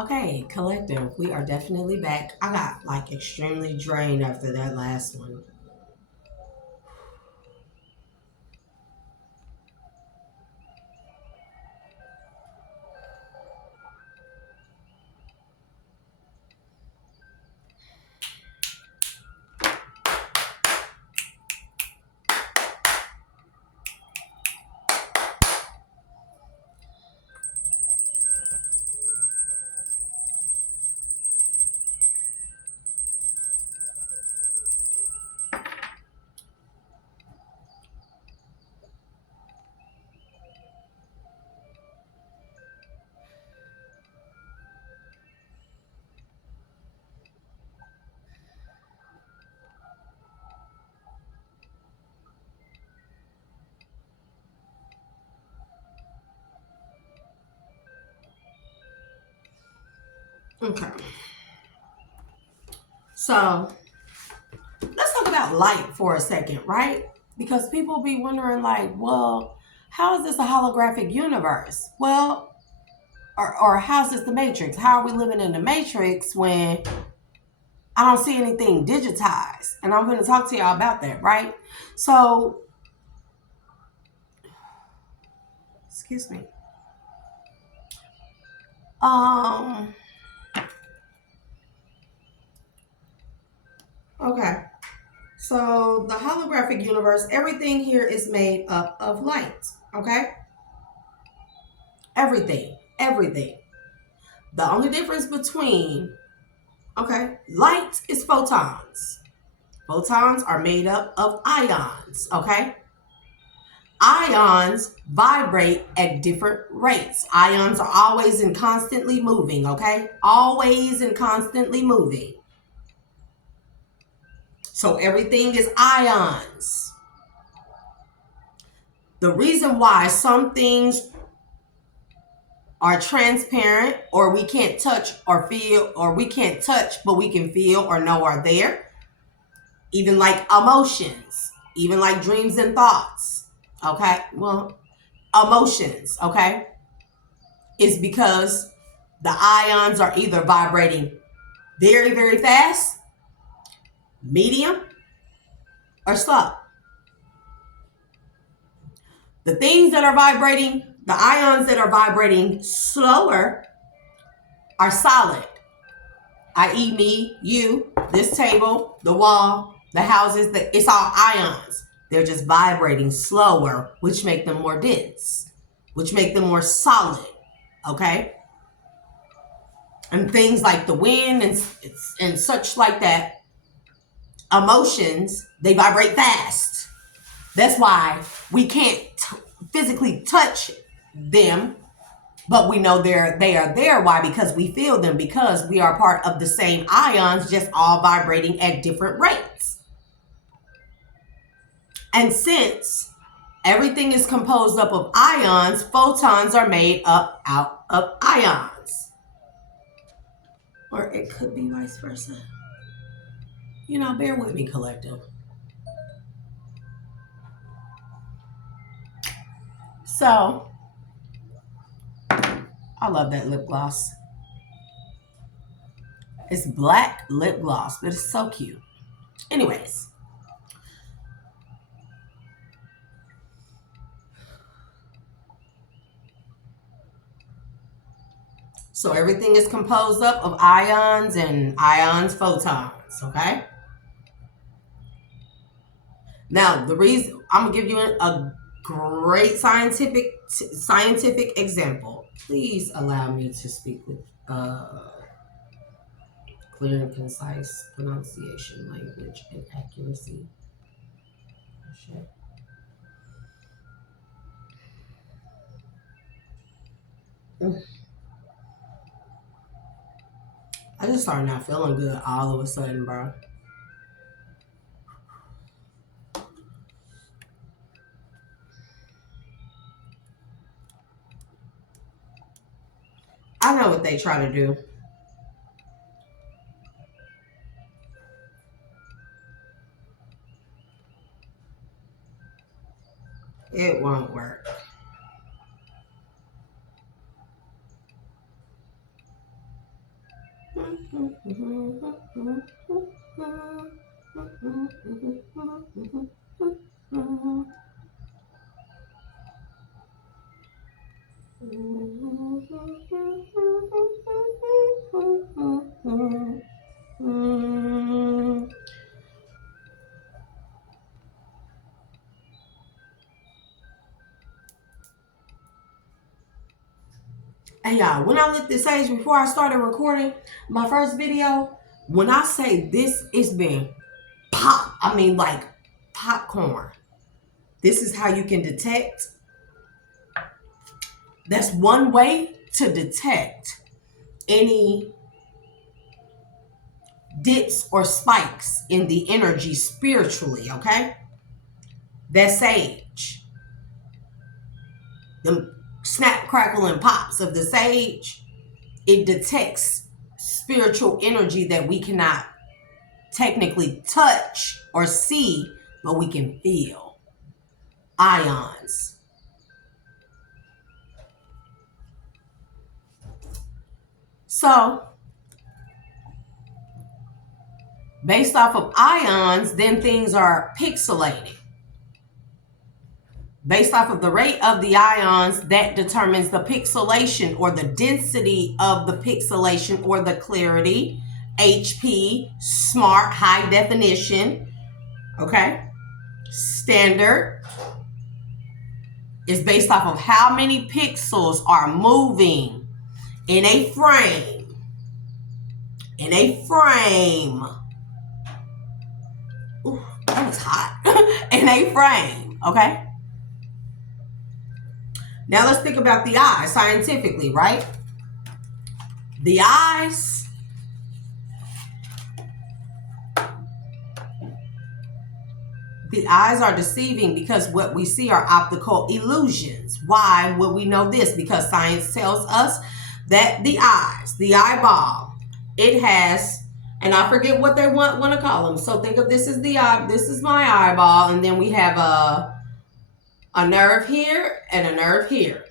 Okay, collective, we are definitely back. I got like extremely drained after that last one. Okay, so let's talk about light for a second, right? Because people be wondering, like, well, how is this a holographic universe? Well, or how's this the Matrix? How are we living in the Matrix when I don't see anything digitized? And I'm going to talk to y'all about that, right? So, excuse me. Um. Okay. So the holographic universe, everything here is made up of light. Okay. Everything. The only difference between light is photons. Photons are made up of ions. Okay. Ions vibrate at different rates. Ions are always and constantly moving. Okay. Always and constantly moving. So everything is ions. The reason why some things are transparent or we can't touch or feel, or we can't touch but we can feel or know are there, even like emotions, even like dreams and thoughts, okay? Well, emotions, okay, is because the ions are either vibrating very, very fast, medium, or slow. The things that are vibrating, the ions that are vibrating slower are solid, i.e., me, you, this table, the wall, the houses, it's all ions. They're just vibrating slower, which make them more dense, which make them more solid, okay? And things like the wind and such like that, emotions, they vibrate fast. That's why we can't physically touch them, but we know they are there. Why? Because we feel them, because we are part of the same ions, just all vibrating at different rates. And since everything is composed up of ions, photons are made up out of ions. Or it could be vice versa. Bear with me, collective. So, I love that lip gloss. It's black lip gloss, but it's so cute. Anyways, so everything is composed up of ions and ions, photons, okay? Now, the reason I'm gonna give you a great scientific example. Please allow me to speak with clear and concise pronunciation, language, and accuracy. Shit. I just started not feeling good all of a sudden, bro. I know what they try to do. It won't work. Hey y'all, when I lit this sage before I started recording my first video, when I say this, it's been pop. I mean like popcorn. This is how you can detect. That's one way to detect any dips or spikes in the energy spiritually, okay? That sage. The snap, crackle, and pops of the sage, it detects spiritual energy that we cannot technically touch or see, but we can feel. Ions. So, based off of ions, then things are pixelated. Based off of the rate of the ions, that determines the pixelation or the density of the pixelation or the clarity. HP, smart, high definition, okay? Standard is based off of how many pixels are moving in a frame. In a frame. Ooh, that was hot. In a frame, okay? Now let's think about the eye scientifically, right? The eyes are deceiving because what we see are optical illusions. Why would we know this? Because science tells us that the eyes, the eyeball, it has, and I forget what they want to call them. So think of this as the eye. This is my eyeball, and then we have a nerve here and a nerve here.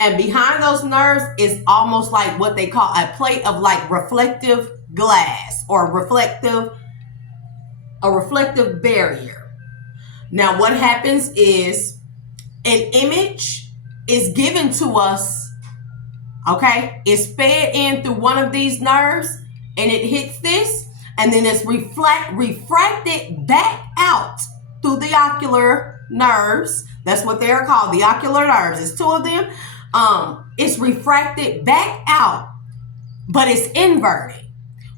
And behind those nerves is almost like what they call a plate of like reflective glass or a reflective barrier. Now what happens is an image is given to us, okay? It's fed in through one of these nerves and it hits this and then it's refracted back out through the ocular nerves. That's what they're called, the ocular nerves. There's two of them. It's refracted back out, but it's inverted.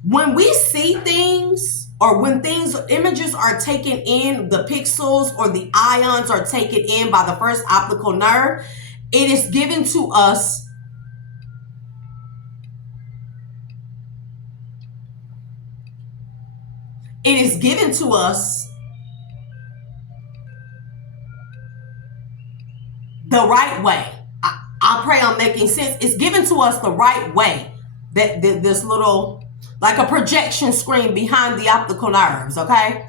When we see things or when images are taken in, the pixels or the ions are taken in by the first optical nerve, it is given to us the right way. I pray I'm making sense. It's given to us the right way. That this little, like a projection screen behind the optical nerves, okay?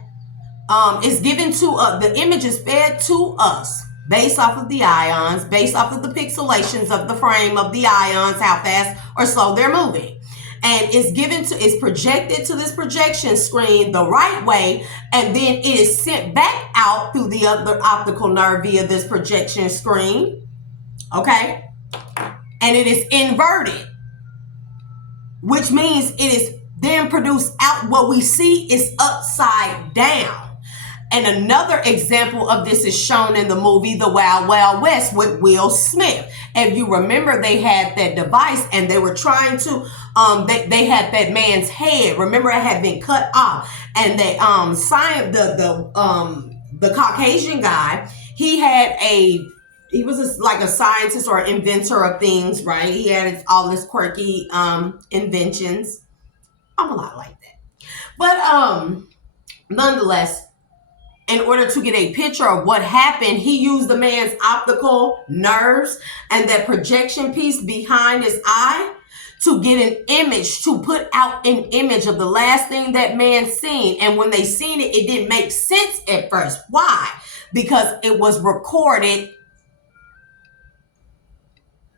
It's given to the image is fed to us based off of the ions, based off of the pixelations of the frame of the ions, how fast or slow they're moving. And it's projected to this projection screen the right way, and then it is sent back out through the other optical nerve via this projection screen, okay? And it is inverted, which means it is then produced out. What we see is upside down. And another example of this is shown in the movie The Wild Wild West with Will Smith. If you remember, they had that device and they were trying to, they had that man's head. Remember, it had been cut off. And they, the Caucasian guy, he was like a scientist or inventor of things, right? He had all this quirky inventions. I'm a lot like that. But nonetheless, in order to get a picture of what happened, he used the man's optical nerves and that projection piece behind his eye to get an image, to put out an image of the last thing that man seen. And when they seen it, it didn't make sense at first. Why? Because it was recorded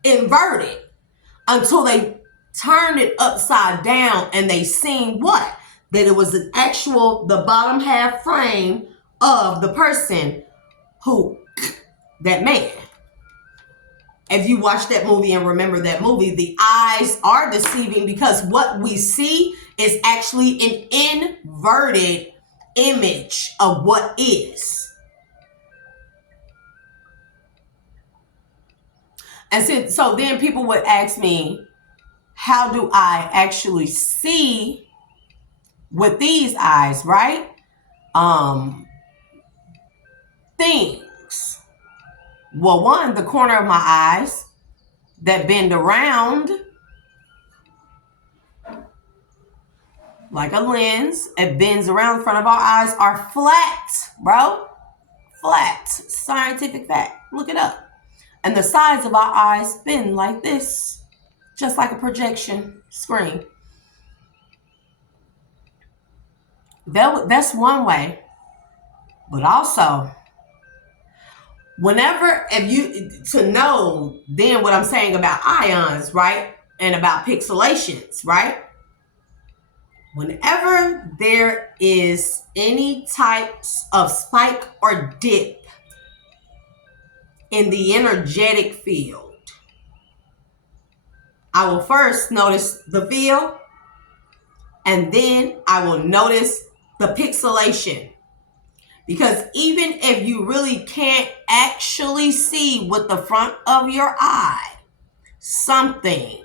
inverted until they turned it upside down, and they seen what? That it was the bottom half frame of the person that man. If you watch that movie and remember that movie, the eyes are deceiving because what we see is actually an inverted image of what is. And so then people would ask me, how do I actually see with these eyes, right? Things. Well, one, the corner of my eyes that bend around like a lens, it bends around in front of our eyes, are flat, bro. Flat. Scientific fact. Look it up. And the sides of our eyes bend like this, just like a projection screen. That's one way. But also, to know then what I'm saying about ions, right? And about pixelations, right? Whenever there is any types of spike or dip in the energetic field, I will first notice the field, and then I will notice the pixelation. Because even if you really can't actually see with the front of your eye something,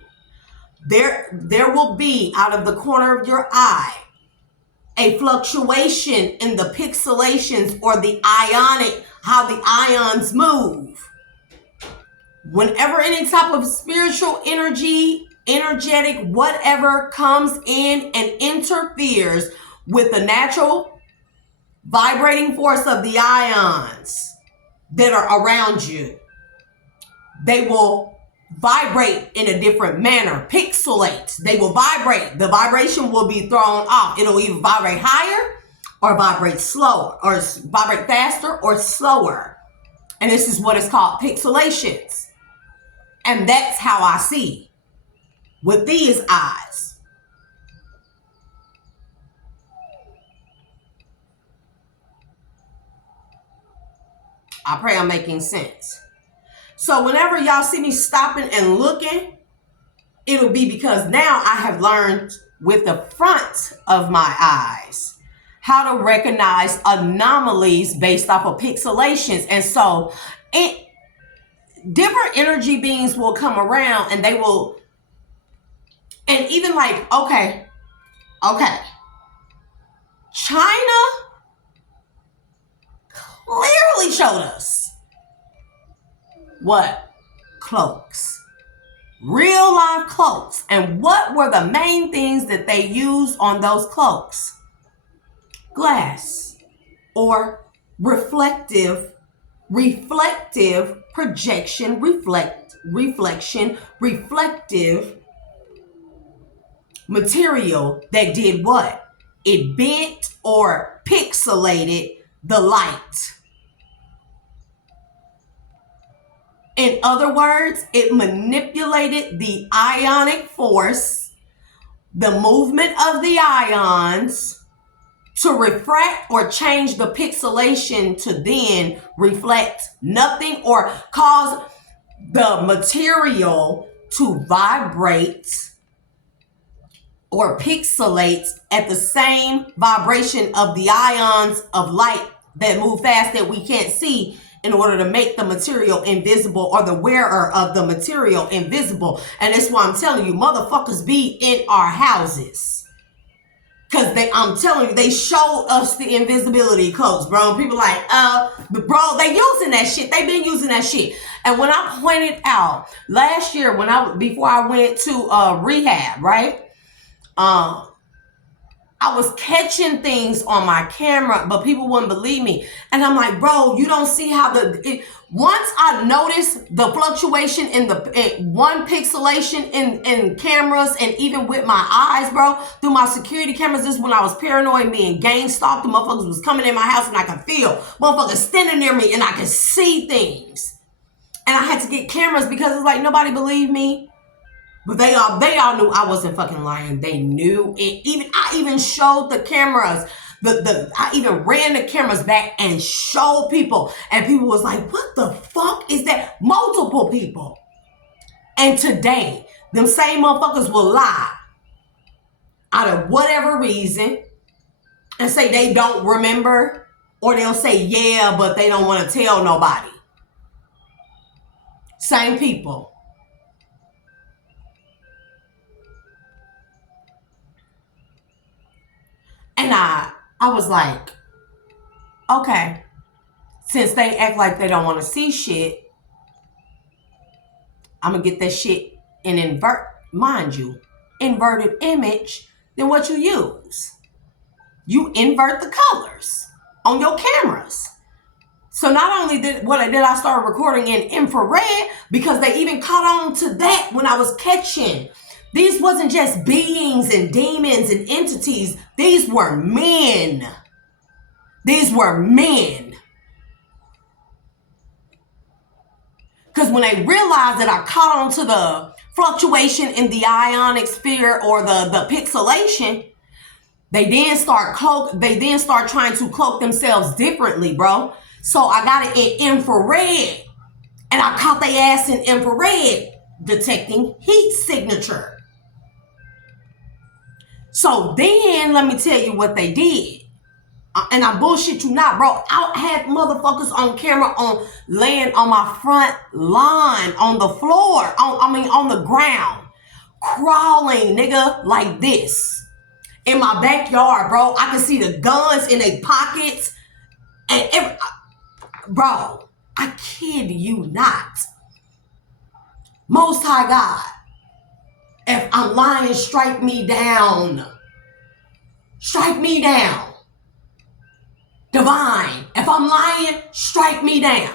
there will be out of the corner of your eye a fluctuation in the pixelations or the ionic, how the ions move. Whenever any type of spiritual energy, energetic, whatever comes in and interferes with the natural vibrating force of the ions that are around you, they will vibrate in a different manner, pixelate. They will vibrate. The vibration will be thrown off. It'll either vibrate higher or vibrate slower, or vibrate faster or slower. And this is what is called pixelations. And that's how I see with these eyes. I pray I'm making sense. So whenever y'all see me stopping and looking, it'll be because now I have learned with the front of my eyes how to recognize anomalies based off of pixelations. And so different energy beings will come around and they will, and even like, okay, China clearly showed us what? Cloaks. Real life cloaks. And what were the main things that they used on those cloaks? Glass or reflective projection, reflection, reflective material that did what? It bent or pixelated the light. In other words, it manipulated the ionic force, the movement of the ions, to refract or change the pixelation to then reflect nothing or cause the material to vibrate or pixelate at the same vibration of the ions of light that move fast that we can't see, in order to make the material invisible or the wearer of the material invisible. And that's why I'm telling you, motherfuckers be in our houses. Because I'm telling you, they showed us the invisibility clothes, bro. And people like, bro, they using that shit. They been using that shit. And when I pointed out last year, before I went to rehab, right? I was catching things on my camera, but people wouldn't believe me. And I'm like, bro, you don't see how once I noticed the fluctuation in one pixelation in cameras, and even with my eyes, bro, through my security cameras, this is when I was paranoid, being gang stalked. The motherfuckers was coming in my house and I could feel motherfuckers standing near me and I could see things. And I had to get cameras because it's like nobody believed me. But they all knew I wasn't fucking lying. They knew it. I even showed the cameras. I even ran the cameras back and showed people. And people was like, what the fuck is that? Multiple people. And today, them same motherfuckers will lie out of whatever reason and say they don't remember, or they'll say yeah, but they don't want to tell nobody. Same people. And I was like, okay, since they act like they don't want to see shit, I'm going to get that shit in inverted image than what you use. You invert the colors on your cameras. So not only did I start recording in infrared, because they even caught on to that when I was catching. These wasn't just beings and demons and entities. These were men. These were men. Because when they realized that I caught on to the fluctuation in the ionic sphere or the pixelation, they then start trying to cloak themselves differently, bro. So I got it in infrared, and I caught their ass in infrared, detecting heat signature. So then let me tell you what they did. And I bullshit you not, bro. I had motherfuckers on camera laying on my front lawn, on the floor, on the ground, crawling, nigga, like this. In my backyard, bro. I could see the guns in their pockets. And bro, I kid you not. Most High God, if I'm lying, strike me down. Strike me down. Divine, if I'm lying, strike me down.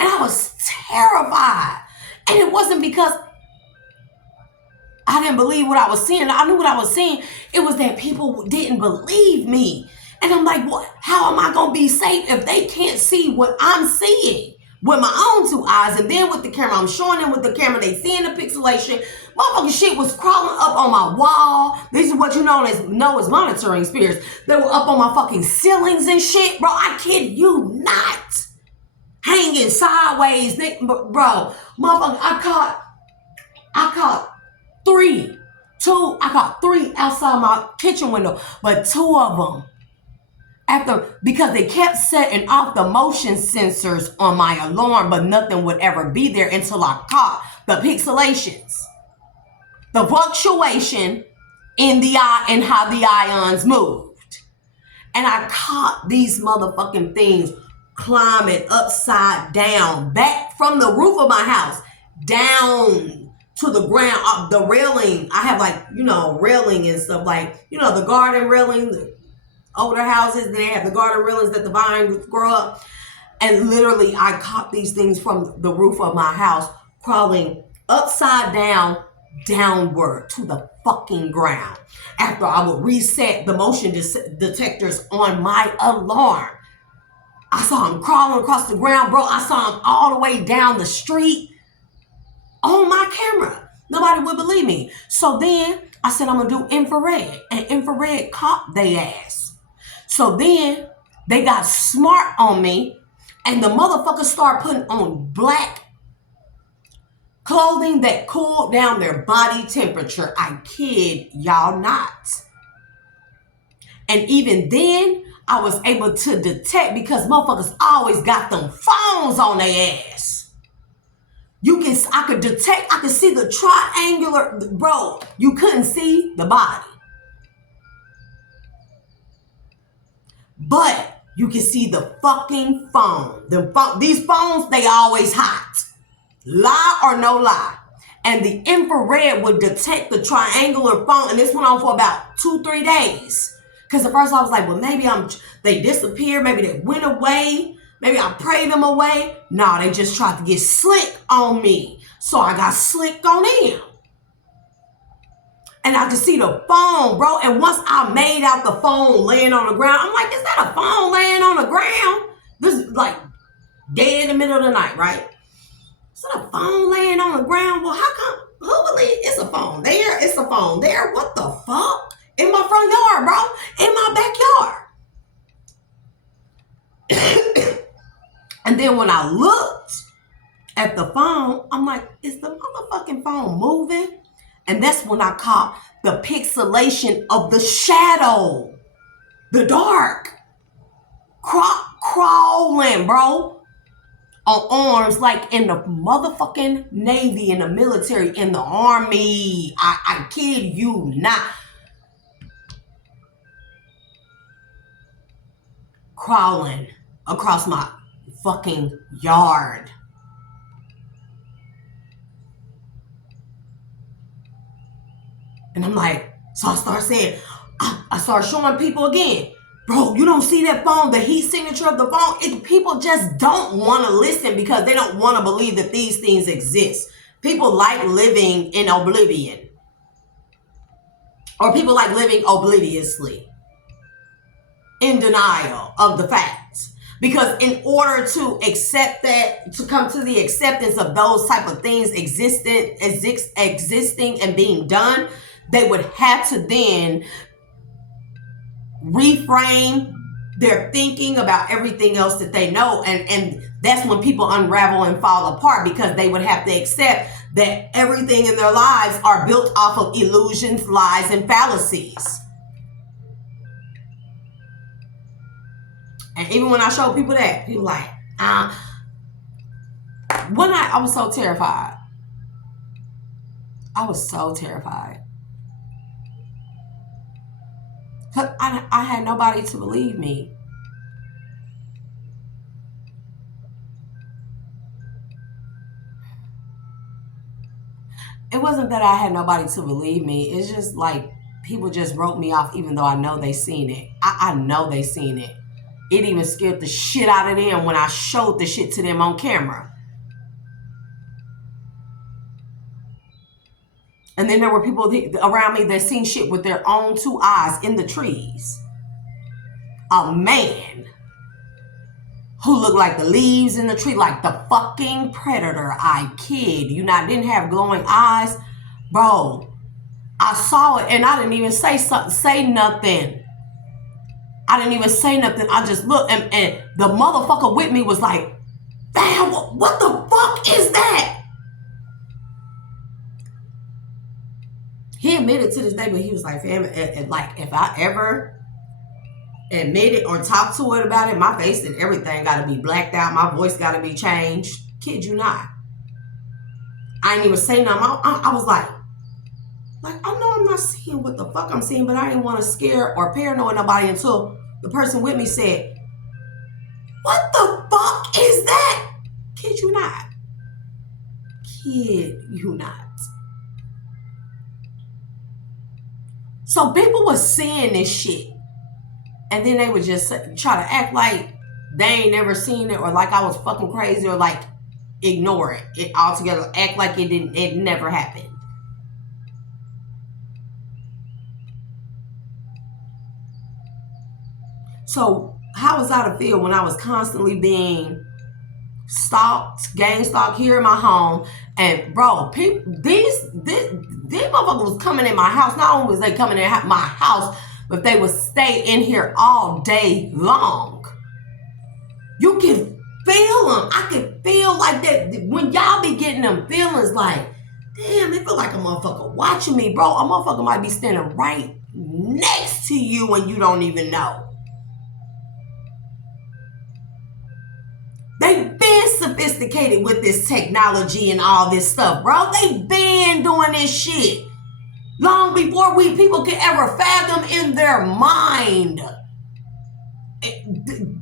And I was terrified. And it wasn't because I didn't believe what I was seeing. I knew what I was seeing. It was that people didn't believe me. And I'm like, what? How am I going to be safe if they can't see what I'm seeing with my own two eyes? And then with the camera, I'm showing them with the camera, they seeing the pixelation. Motherfucking shit was crawling up on my wall. This is what you know as monitoring spirits. They were up on my fucking ceilings and shit. Bro, I kid you not. Hanging sideways. Bro, motherfucker, I caught three outside my kitchen window. But two of them, because they kept setting off the motion sensors on my alarm, but nothing would ever be there until I caught the pixelations. The fluctuation in the eye and how the ions moved. And I caught these motherfucking things climbing upside down, back from the roof of my house, down to the ground, up the railing. I have railing and stuff the garden railing, the older houses, they have the garden railings that the vines grow up. And literally I caught these things from the roof of my house, crawling upside down, downward to the fucking ground. After I would reset the motion detectors on my alarm, I saw him crawling across the ground, bro. I saw him all the way down the street on my camera. Nobody would believe me. So then I said, I'm going to do infrared. And infrared caught they ass. So then they got smart on me, and the motherfuckers start putting on black clothing that cooled down their body temperature. I kid y'all not. And even then, I was able to detect, because motherfuckers always got them phones on their ass. I could see the triangular, bro, you couldn't see the body. But you can see the fucking phone. These phones, they always hot. Lie or no lie. And the infrared would detect the triangular phone. And this went on for about 2-3 days. Because at first I was like, well, maybe they disappeared. Maybe they went away. Maybe I prayed them away. No, they just tried to get slick on me. So I got slicked on them. And I could see the phone, bro. And once I made out the phone laying on the ground, I'm like, is that a phone laying on the ground? This is like dead in the middle of the night, right? So the phone laying on the ground. Well, how come? Who would leave? It's a phone there. It's a phone there. What the fuck? In my front yard, bro. In my backyard. And then when I looked at the phone, I'm like, is the motherfucking phone moving? And that's when I caught the pixelation of the shadow. The dark. Crawling, bro. On arms like in the motherfucking Navy, in the military, in the Army. I kid you not. Crawling across my fucking yard. And I'm like, so I start saying, I start showing people again. Bro, you don't see that phone, the heat signature of the phone? People just don't want to listen because they don't want to believe that these things exist. People like living in oblivion. Or people like living obliviously. In denial of the facts. Because in order to accept that, to come to the acceptance of those type of things existing and being done, they would have to then reframe their thinking about everything else that they know. And that's when people unravel and fall apart, because they would have to accept that everything in their lives are built off of illusions, lies, and fallacies. And even when I show people that, people like, one night I was so terrified. I was so terrified. I had nobody to believe me. It wasn't that I had nobody to believe me. It's just like people just wrote me off even though I know they seen it. I know they seen it. It even scared the shit out of them when I showed the shit to them on camera. And then there were people around me that seen shit with their own two eyes in the trees. A man who looked like the leaves in the tree, like the fucking predator. I kid you not, didn't have glowing eyes. Bro, I saw it and I didn't even say nothing. I didn't even say nothing. I just looked and the motherfucker with me was like, damn, what the fuck is that? He admitted to this day, but he was like, fam, like if I ever admit it or talk to it about it, my face and everything got to be blacked out. My voice got to be changed. Kid you not. I ain't even say nothing. I was like, I know I'm not seeing what the fuck I'm seeing, but I didn't want to scare or paranoid nobody until the person with me said, what the fuck is that? Kid you not. Kid you not. So people were seeing this shit. And then they would just try to act like they ain't never seen it, or like I was fucking crazy, or like ignore it altogether. Act like it never happened. So how was I to feel when I was constantly being stalked, gang stalked here in my home? And bro, these motherfuckers was coming in my house. Not only was they coming in my house, but they would stay in here all day long. You can feel them. I can feel like that. When y'all be getting them feelings like, damn, it feel like a motherfucker watching me, bro. A motherfucker might be standing right next to you and you don't even know. They've been sophisticated with this technology and all this stuff, bro. They've been doing this shit long before people could ever fathom in their mind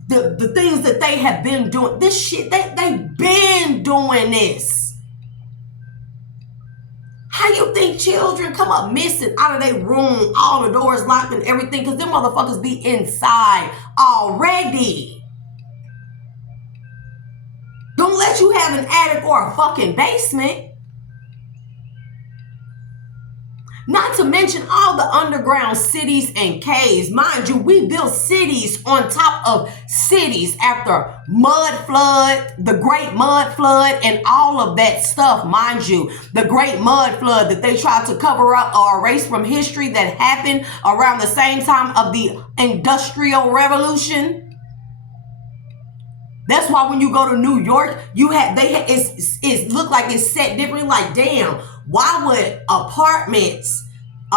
the things that they have been doing. This shit, they've been doing this. How you think children come up missing out of their room, all the doors locked and everything, because them motherfuckers be inside already. Don't let you have an attic or a fucking basement. Not to mention all the underground cities and caves. Mind you, we built cities on top of cities after mud flood, the great mud flood, and all of that stuff. Mind you, the great mud flood that they tried to cover up or erase from history that happened around the same time of the Industrial Revolution. That's why when you go to New York, it look like it's set differently. Like, damn, why would a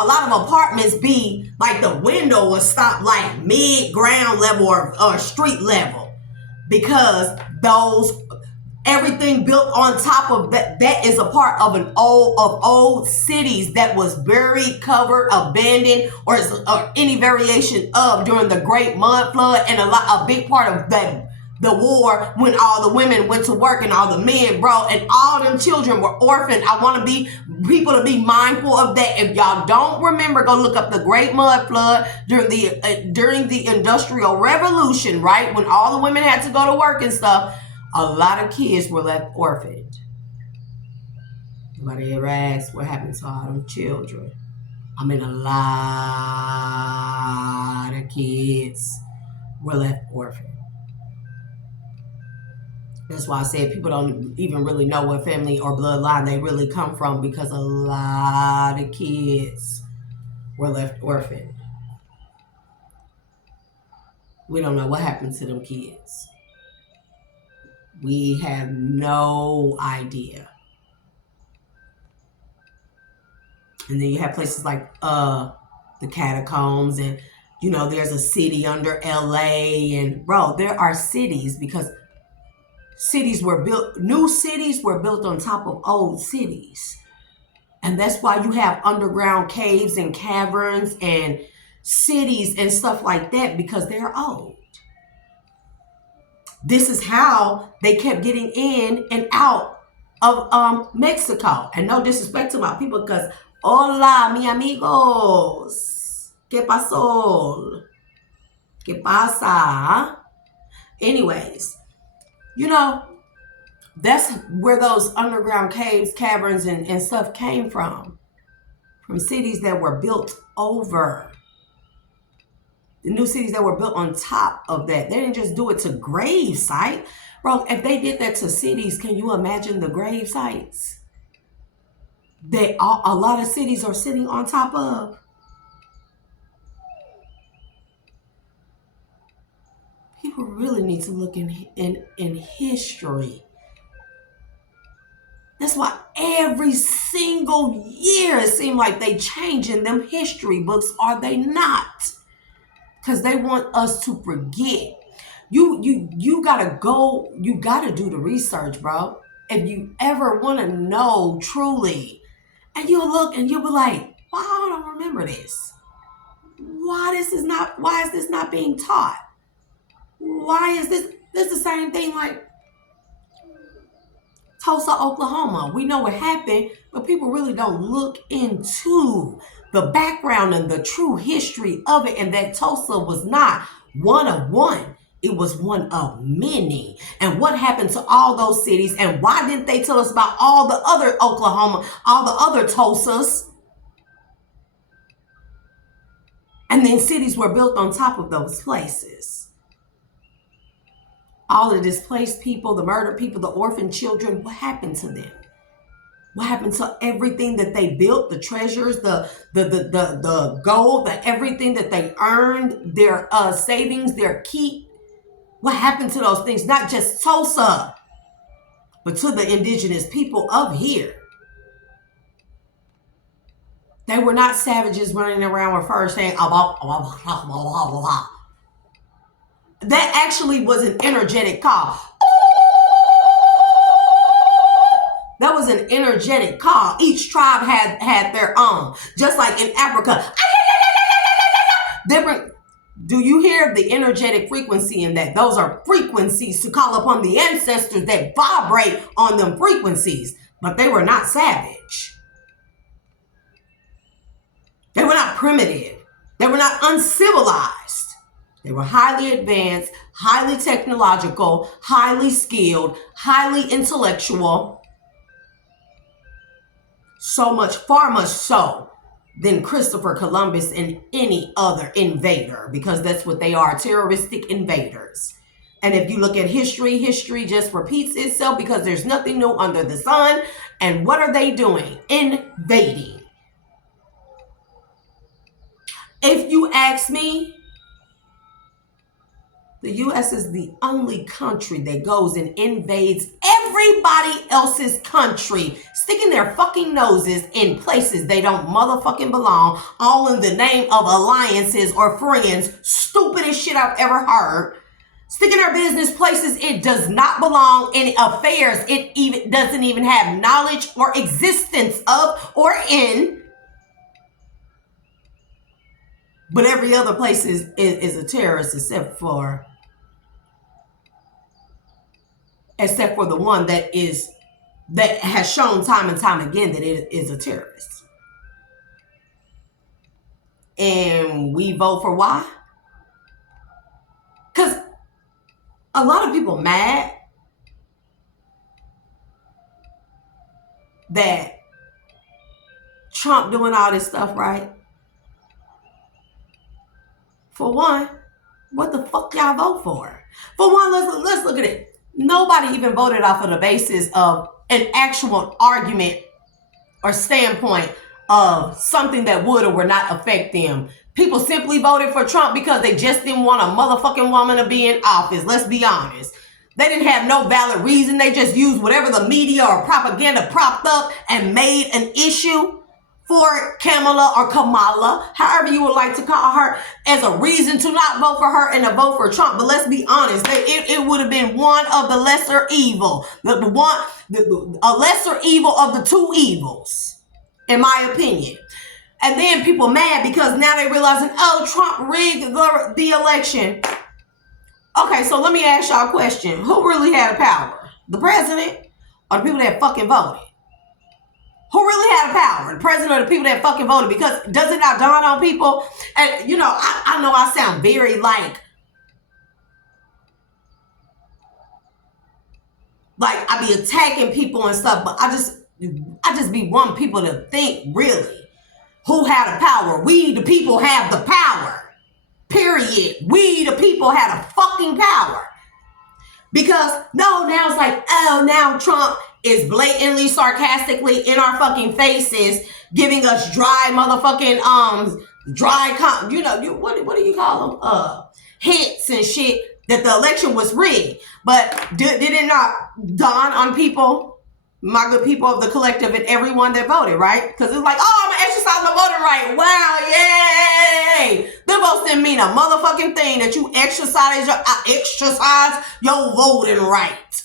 lot of apartments be like the window would stop like mid-ground level or street level? Because everything built on top of that is a part of old cities that was buried, covered, abandoned, or any variation of during the Great Mud Flood, and a big part of the war when all the women went to work and all the men, bro, and all them children were orphaned. I want people to be mindful of that. If y'all don't remember, go look up the Great Mud Flood during the Industrial Revolution, right? When all the women had to go to work and stuff, a lot of kids were left orphaned. Nobody ever asked what happened to all them children. I mean, a lot of kids were left orphaned. That's why I said people don't even really know what family or bloodline they really come from, because a lot of kids were left orphaned. We don't know what happened to them kids. We have no idea. And then you have places like the catacombs, and there's a city under LA, and bro, there are cities because new cities were built on top of old cities. And that's why you have underground caves and caverns and cities and stuff like that, because they're old. This is how they kept getting in and out of Mexico. And no disrespect to my people, because hola, mi amigos. ¿Qué pasó? ¿Qué pasa? Anyways, that's where those underground caves, caverns, and stuff came from cities that were built over. The new cities that were built on top of that. They didn't just do it to grave site. Bro, if they did that to cities, can you imagine the grave sites that a lot of cities are sitting on top of? People really need to look in history. That's why every single year it seems like they changing them history books, are they not? Because they want us to forget. You gotta go, you gotta do the research, bro. If you ever want to know truly, and you'll look and you'll be like, why I don't remember this? Why is this not being taught? Why is this the same thing like Tulsa, Oklahoma? We know what happened, but people really don't look into the background and the true history of it, and that Tulsa was not one of one. It was one of many. And what happened to all those cities, and why didn't they tell us about all the other Oklahoma, all the other Tulsas? And then cities were built on top of those places. All the displaced people, the murdered people, the orphan children, what happened to them? What happened to everything that they built, the treasures, the gold, everything that they earned, their savings, their keep? What happened to those things? Not just Tulsa, but to the indigenous people of here. They were not savages running around with furs saying, that actually was an energetic call. That was an energetic call. Each tribe had their own. Just like in Africa. Different. Do you hear the energetic frequency in that? Those are frequencies to call upon the ancestors that vibrate on them frequencies. But they were not savage. They were not primitive. They were not uncivilized. They were highly advanced, highly technological, highly skilled, highly intellectual. Far much so, than Christopher Columbus and any other invader, because that's what they are, terroristic invaders. And if you look at history, history just repeats itself because there's nothing new under the sun. And what are they doing? Invading. If you ask me, the U.S. is the only country that goes and invades everybody else's country, sticking their fucking noses in places they don't motherfucking belong, all in the name of alliances or friends. Stupidest shit I've ever heard. Sticking their business places it does not belong, in affairs it even doesn't even have knowledge or existence of or in. But every other place is a terrorist except for the one that has shown time and time again that it is a terrorist. And we vote for why? Because a lot of people mad that Trump doing all this stuff, right? For one, what the fuck y'all vote for? For one, let's look at it. Nobody even voted off of the basis of an actual argument or standpoint of something that would or would not affect them. People simply voted for Trump because they just didn't want a motherfucking woman to be in office. Let's be honest. They didn't have no valid reason. They just used whatever the media or propaganda propped up and made an issue for Kamala, however you would like to call her, as a reason to not vote for her and to vote for Trump. But let's be honest, it would have been one of the lesser evil, a lesser evil of the two evils, in my opinion. And then people mad because now they realizing, oh, Trump rigged the election. Okay, so let me ask y'all a question. Who really had the power? The president or the people that fucking voted? Who really had the power? The president or the people that fucking voted? Because does it not dawn on people? And, you know, I know I sound very like I be attacking people and stuff, but I just be wanting people to think, really, who had the power? We, the people, have the power. Period. We, the people, had a fucking power. Because, no, now it's like, oh, now Trump is blatantly, sarcastically in our fucking faces, giving us dry motherfucking, what do you call them? Hits and shit that the election was rigged. But did it not dawn on people, my good people of the collective, and everyone that voted, right? Because it's like, oh, I'm going to exercise my voting right. Wow, yay. The votes didn't mean a motherfucking thing that you exercise your voting right.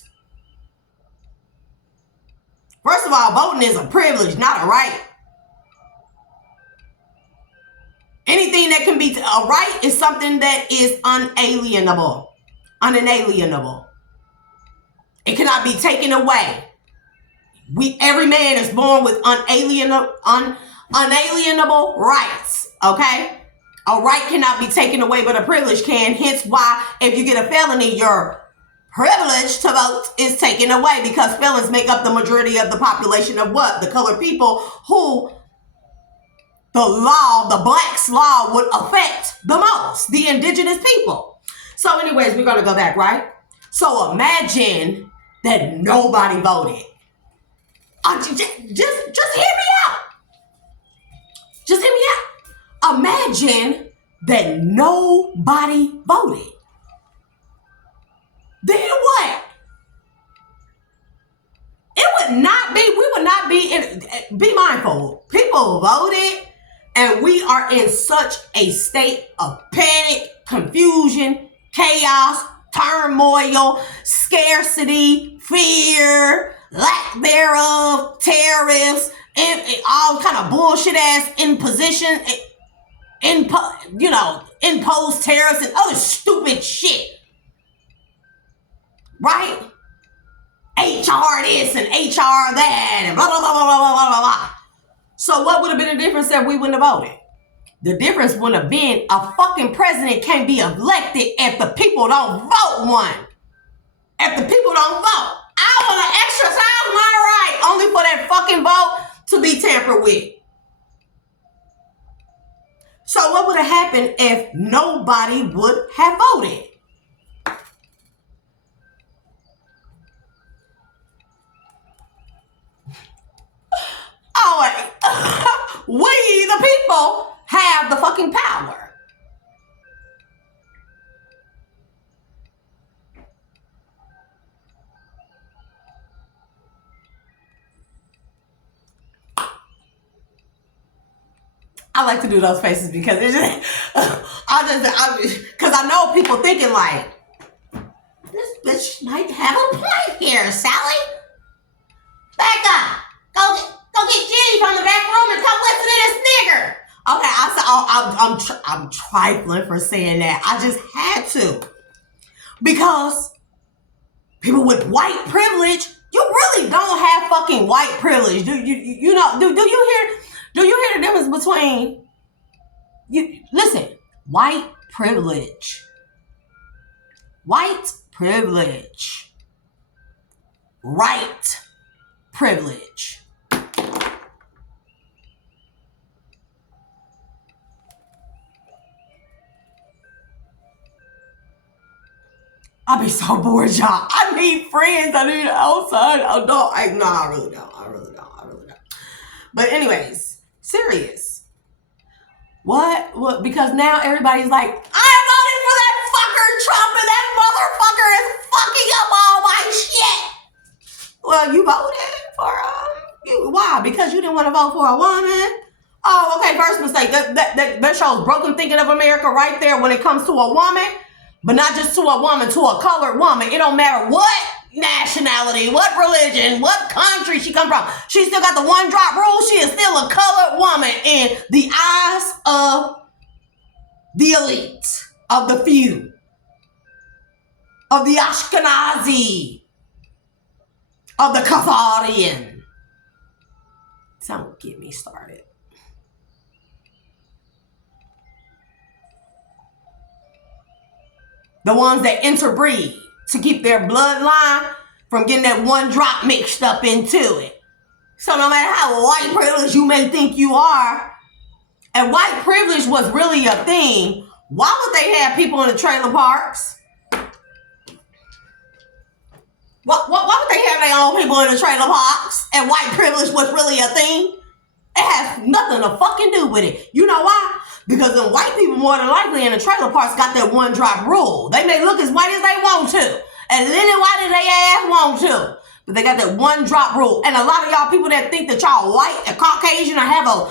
First of all, voting is a privilege, not a right. Anything that can be a right is something that is unalienable. It cannot be taken away. Every man is born with unalienable rights, okay? A right cannot be taken away, but a privilege can. Hence why if you get a felony, your privilege to vote is taken away, because felons make up the majority of the population of what? The colored people, who the blacks' law would affect the most, the indigenous people. So anyways, we're going to go back, right? So imagine that nobody voted. Just hear me out. Just hear me out. Imagine that nobody voted. Then what? We would not be mindful. People voted, and we are in such a state of panic, confusion, chaos, turmoil, scarcity, fear, lack thereof, tariffs, and all kind of bullshit ass imposition, imposed tariffs and other stupid shit. Right? HR this and HR that and blah, blah, blah, blah, blah, blah, blah, blah. So what would have been the difference if we wouldn't have voted? The difference would have been a fucking president can't be elected if the people don't vote one. If the people don't vote. I want to exercise my right only for that fucking vote to be tampered with. So what would have happened if nobody would have voted? Oh, we the people have the fucking power. I like to do those faces because it's just, because I know people thinking like, this bitch might have a point here, Sally. Back up. Go get Jenny from the back room and come listen to this nigger. Okay, I said, I'm trifling for saying that. I just had to. Because people with white privilege, you really don't have fucking white privilege. Do you know, do you hear the difference between listen, white privilege, right privilege. I be so bored, y'all. I need friends. I need outside. I really don't. But anyways, serious. What? Because now everybody's like, I voted for that fucker Trump and that motherfucker is fucking up all my shit. Well, you voted for why? Because you didn't want to vote for a woman? Oh, okay, first mistake. That shows broken thinking of America right there when it comes to a woman. But not just to a woman, to a colored woman. It don't matter what nationality, what religion, what country she come from. She still got the one drop rule. She is still a colored woman in the eyes of the elite, of the few, of the Ashkenazi, of the Khazarian. Don't get me started. The ones that interbreed to keep their bloodline from getting that one drop mixed up into it. So no matter how white privilege you may think you are, and white privilege was really a thing, why would they have people in the trailer parks? Why would they have their own people in the trailer parks and white privilege was really a thing? It has nothing to fucking do with it. You know why? Because the white people more than likely in the trailer parks got that one drop rule. They may look as white as they want to. And lily white as they ass want to. But they got that one drop rule. And a lot of y'all people that think that y'all white and Caucasian or have a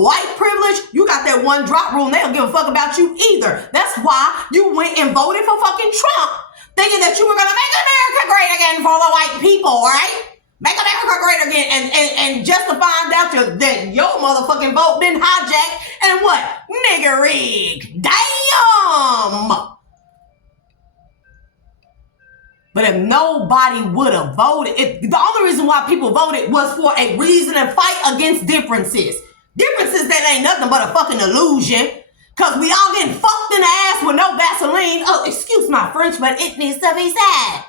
white privilege, you got that one drop rule and they don't give a fuck about you either. That's why you went and voted for fucking Trump. Thinking that you were going to make America great again for the white people, right? Make America great again, and just to find out that your motherfucking vote been hijacked and what? Nigger rigged. Damn! But if nobody would have voted, the only reason why people voted was for a reason and fight against differences. Differences that ain't nothing but a fucking illusion. Because we all getting fucked in the ass with no Vaseline. Oh, excuse my French, but it needs to be said.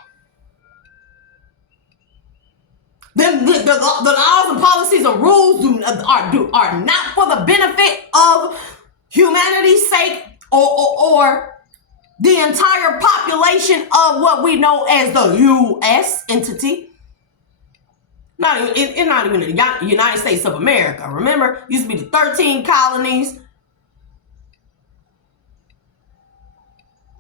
The laws and policies and rules are not for the benefit of humanity's sake or the entire population of what we know as the U.S. entity. Not even the United States of America. Remember, used to be the 13 colonies.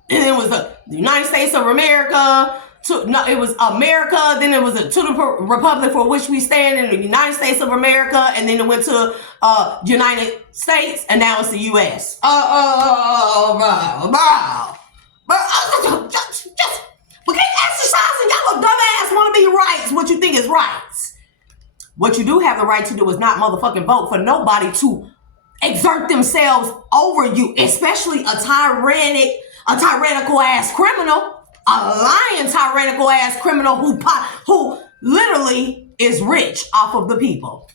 And it was the United States of America. It was America, then it was to the Republic for which we stand in the United States of America, and then it went to United States, and now it's the U.S. We can't exercise and y'all a dumbass want to be rights, what you think is rights. What you do have the right to do is not motherfucking vote for nobody to exert themselves over you, especially a tyrannical ass criminal. A lying tyrannical ass criminal who literally is rich off of the people.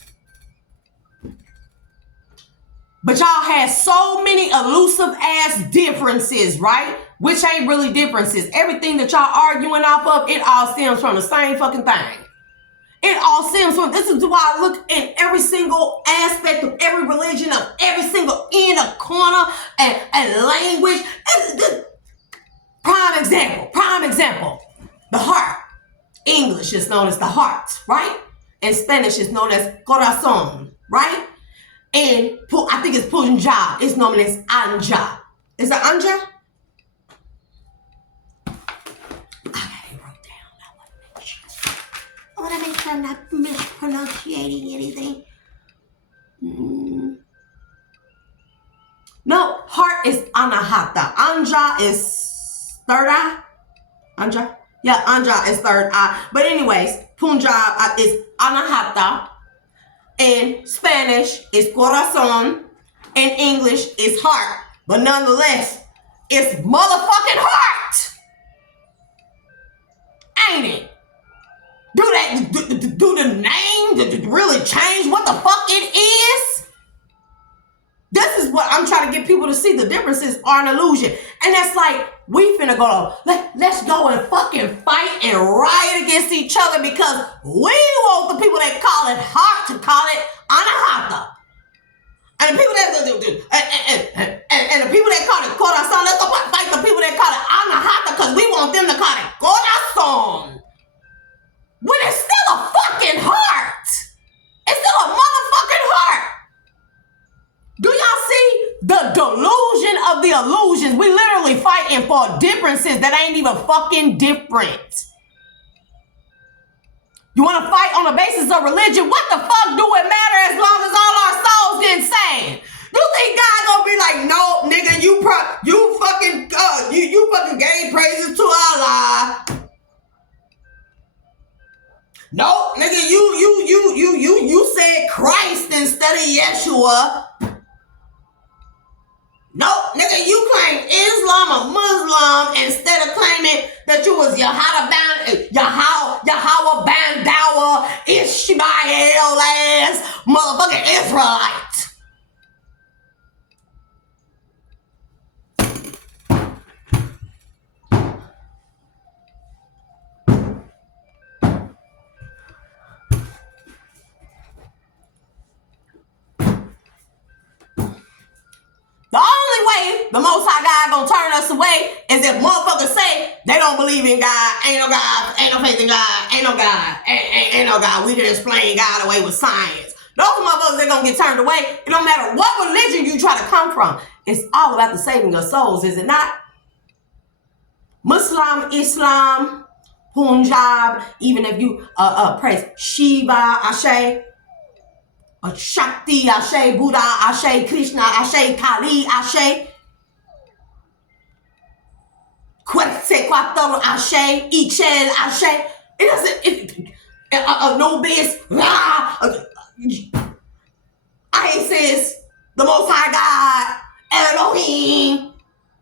But y'all had so many elusive ass differences, right? Which ain't really differences. Everything that y'all arguing off of, it all stems from the same fucking thing. It all stems from, this is why I look in every single aspect of every religion, of every single end of corner and language. Prime example, the heart. English is known as the heart, right? And Spanish is known as corazón, right? And I think it's Punjab, it's known as anja. Is it anja? I want to make sure I'm not mispronouncing anything. No, heart is anahata. Anja is third eye. Anja? Yeah, anja is third eye. But anyways, Punjab is anahata. In Spanish is corazón. In English is heart. But nonetheless, it's motherfucking heart. Ain't it? Do the name really change what the fuck it is? This is what I'm trying to get people to see. The differences are an illusion. And that's like, we finna go, let's go and fucking fight and riot against each other because we want the people that call it heart to call it anahata. And the people that and the people that call it corazón, let's go fight the people that call it anahata because we want them to call it corazón. When it's still a fucking heart. It's still a motherfucking heart. Do y'all see the delusion of the illusions? We literally fighting for differences that ain't even fucking different. You want to fight on the basis of religion? What the fuck do it matter as long as all our souls get saved? You think God gonna be like, no, nigga, you fucking gave praises to Allah. No, nigga, you said Christ instead of Yeshua. No, nigga, you claim Islam or Muslim instead of claiming that you was Yahweh Bandawa Ishmael ass motherfucking Israelite. The only way the Most High God gonna turn us away is if motherfuckers say they don't believe in God, ain't no God, ain't no faith in God, ain't no God, ain't no God. We can explain God away with science. Those motherfuckers that gonna get turned away. It don't matter what religion you try to come from. It's all about the saving of souls, is it not? Muslim, Islam, Punjab, even if you praise Shiva, Ashe, Shakti, Ashe, Buddha, Ashe, Krishna, Ashe, Kali, Ashe, Quetzalcoatl, Ashe, Ichel, Ashe. It doesn't, Anubis, Isis, the Most High God, Elohim,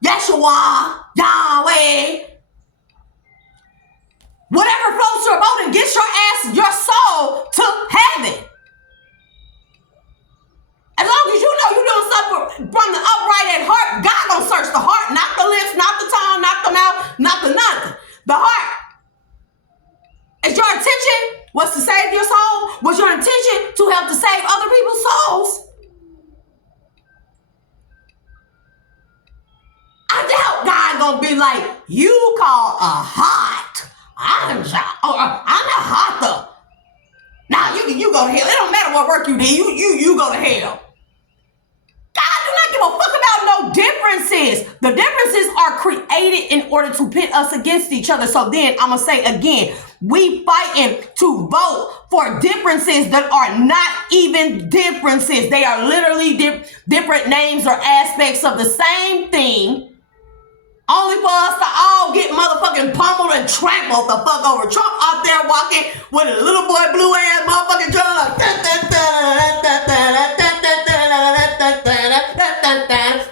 Yeshua, Yahweh. Whatever floats your boat and gets your soul to heaven. As long as you know you're doing something from the upright at heart, God gonna search the heart, not the lips, not the tongue, not the mouth, not the nothing. The heart. Is your intention was to save your soul? Was your intention to help to save other people's souls? I doubt God gonna be like, you call a heart anja or anahata. Now you go to hell. It don't matter what work you did. You go to hell. God do not give a fuck about no differences. The differences are created in order to pit us against each other. So then I'm going to say again, we fighting to vote for differences that are not even differences. They are literally different names or aspects of the same thing. Only for us to all get motherfucking pummeled and trampled the fuck over. Trump out there walking with a little boy blue ass motherfucking drum like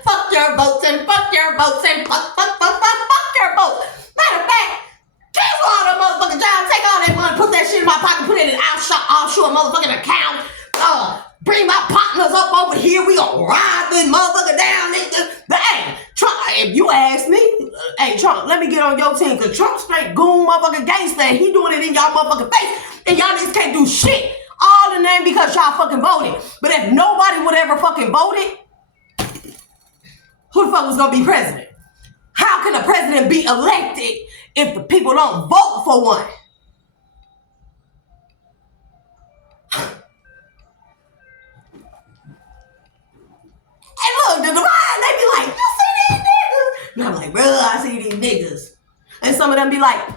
fuck your votes and fuck your votes and fuck your votes. Matter of fact, cancel all the motherfucking jobs, take all that money, put that shit in my pocket, put it in an offshore motherfucking account. Bring my partners up over here. We gonna ride this motherfucker down. But hey, Trump, if you ask me, hey Trump, let me get on your team, cause Trump straight goon motherfucking gangster and he doing it in y'all motherfucking face. And y'all niggas can't do shit. All the name because y'all fucking voted. But if nobody would ever fucking vote it, who the fuck was gonna be president? How can a president be elected if the people don't vote for one? And look, the divide, they be like, you see these niggas? And I'm like, bro, I see these niggas. And some of them be like,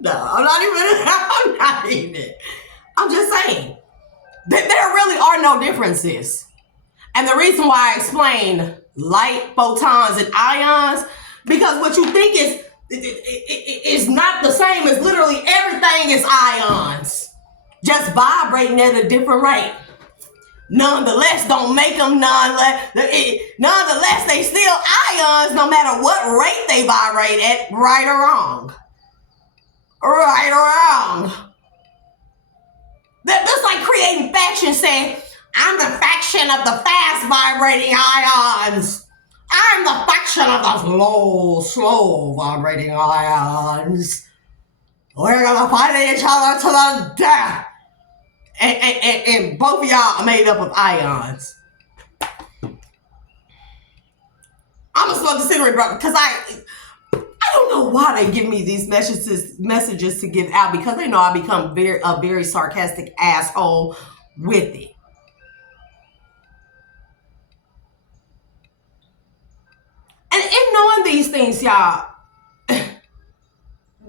no, I'm not even. I'm just saying that there really are no differences. And the reason why I explain light, photons, and ions, because what you think is not the same as literally everything is ions, just vibrating at a different rate. Nonetheless, don't make them nonetheless, they still ions no matter what rate they vibrate at, right or wrong. Right or wrong. That's like creating factions saying, I'm the faction of the fast vibrating ions. I'm the faction of the slow vibrating ions. We're gonna fight each other to the death. And both of y'all are made up of ions. I'm just gonna consider it, bro, because I don't know why they give me these messages to give out, because they know I become a very sarcastic asshole with it. And in knowing these things, y'all, that's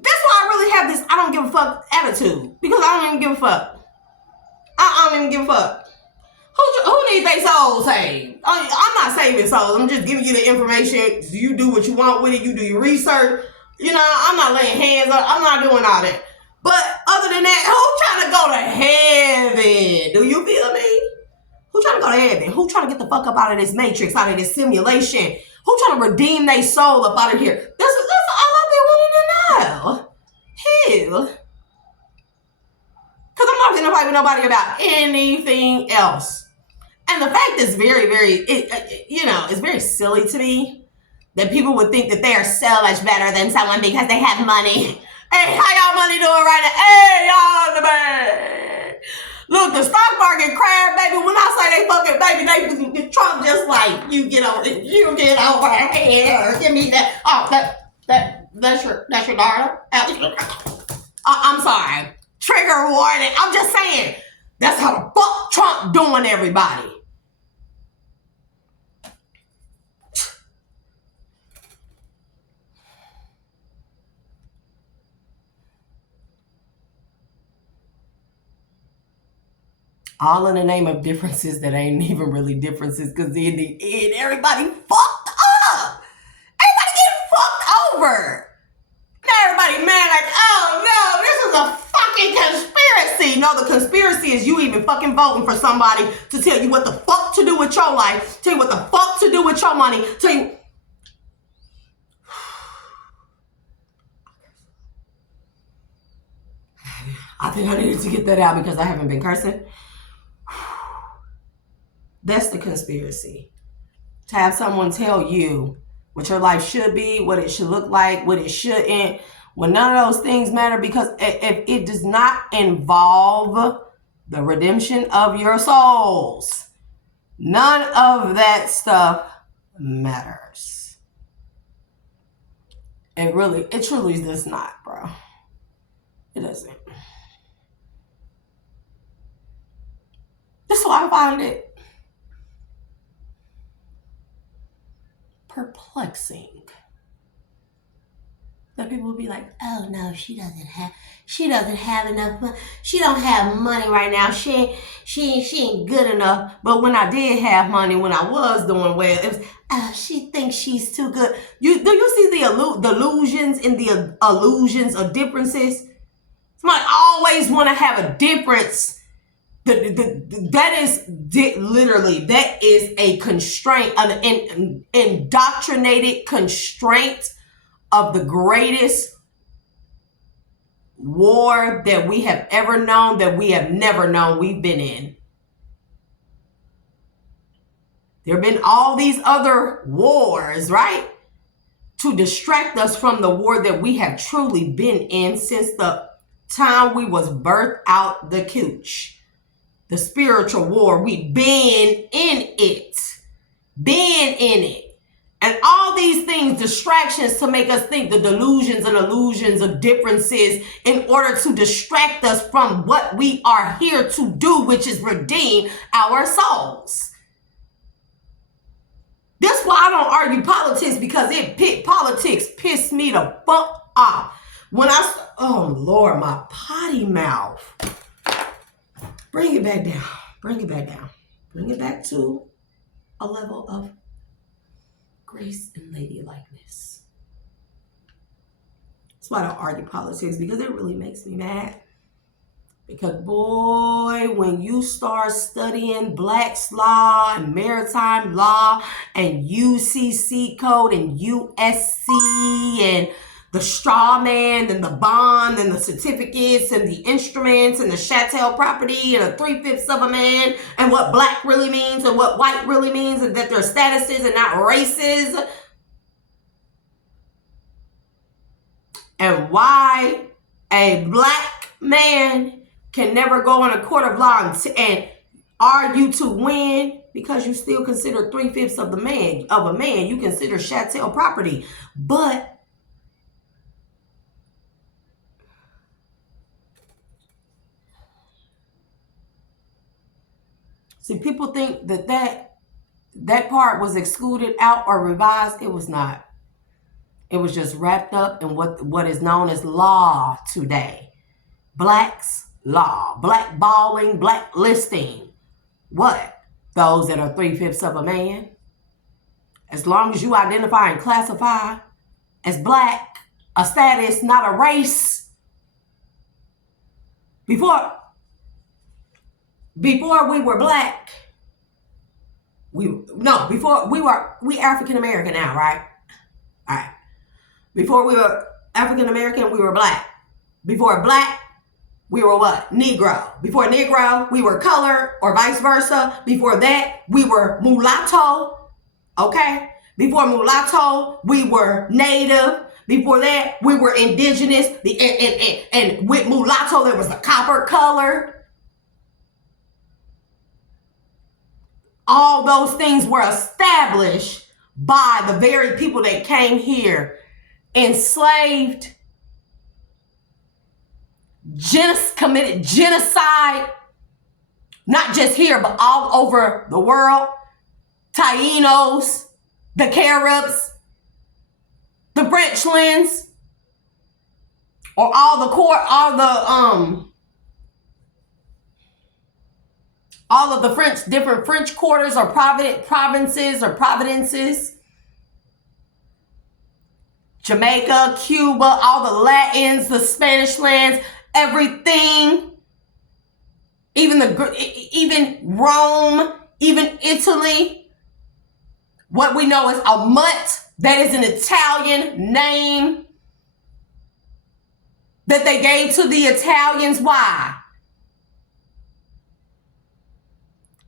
why I really have this I don't give a fuck attitude, because I don't even give a fuck. I don't even give a fuck. Who needs their soul saved? I'm not saving souls. I'm just giving you the information. You do what you want with it. You do your research. You know, I'm not laying hands on. I'm not doing all that. But other than that, who's trying to go to heaven? Do you feel me? Who's trying to go to heaven? Who's trying to get the fuck up out of this matrix, out of this simulation? Who's trying to redeem their soul up out of here? That's all I've been wanting to know. Who? Because I'm not going to fight with nobody about anything else. And the fact is very, very, it's very silly to me that people would think that they are so much better than someone because they have money. Hey, how y'all money doing right now? Hey, y'all in the bag. Look, the stock market crashed, baby. When I say they fucking, baby, Trump just like, you get over here. Give me that. Oh, that's your daughter. I'm sorry. Trigger warning. I'm just saying, that's how the fuck Trump doing everybody. All in the name of differences that ain't even really differences, because in the end, everybody fucked up. Everybody getting fucked over. Now everybody mad like, oh no, this is a fucking conspiracy. No, the conspiracy is you even fucking voting for somebody to tell you what the fuck to do with your life, tell you what the fuck to do with your money, tell you. I think I needed to get that out because I haven't been cursing. That's the conspiracy. To have someone tell you what your life should be, what it should look like, what it shouldn't, when none of those things matter, because if it does not involve the redemption of your souls, none of that stuff matters. It truly does not, bro. It doesn't. That's why I find it perplexing that people will be like, oh no, she doesn't have enough money. She don't have money right now. She ain't good enough. But when I did have money, when I was doing well, it was, oh, she thinks she's too good. Do you see the illusions and the illusions of differences? Somebody always want to have a difference. That is a constraint, an indoctrinated constraint of the greatest war that we have ever known, that we have never known we've been in. There have been all these other wars, right? To distract us from the war that we have truly been in since the time we was birthed out the cooch. The spiritual war, we been in it. Been in it. And all these things, distractions to make us think, the delusions and illusions of differences in order to distract us from what we are here to do, which is redeem our souls. That's why I don't argue politics, because politics pissed me the fuck off. Oh Lord, my potty mouth. Bring it back down. Bring it back down. Bring it back to a level of grace and ladylikeness. That's why I don't argue politics, because it really makes me mad. Because boy, when you start studying Black's law and maritime law and UCC code and USC and the straw man and the bond and the certificates and the instruments and the chattel property and a 3/5 of a man and what black really means and what white really means and that they're statuses and not races. And why a black man can never go in a court of law and argue to win, because you still consider 3/5 of a man. You consider chattel property. But see, people think that part was excluded out or revised. It was not. It was just wrapped up in what is known as law today. Black's law, blackballing, blacklisting. What? Those that are 3/5 of a man. As long as you identify and classify as black, a status, not a race. Before we were black, we African American now, right? All right. Before we were African American, we were black. Before black, we were what? Negro. Before Negro, we were color, or vice versa. Before that, we were mulatto. Okay? Before mulatto, we were native. Before that, we were indigenous. And with mulatto, there was a copper color. All those things were established by the very people that came here, enslaved, committed genocide, not just here, but all over the world. Tainos, the Caribs, the Frenchlands, or all of the different French quarters or provinces, Jamaica, Cuba, all the Latins, the Spanish lands, everything, even Rome, even Italy. What we know is a mutt, that is an Italian name that they gave to the Italians. Why?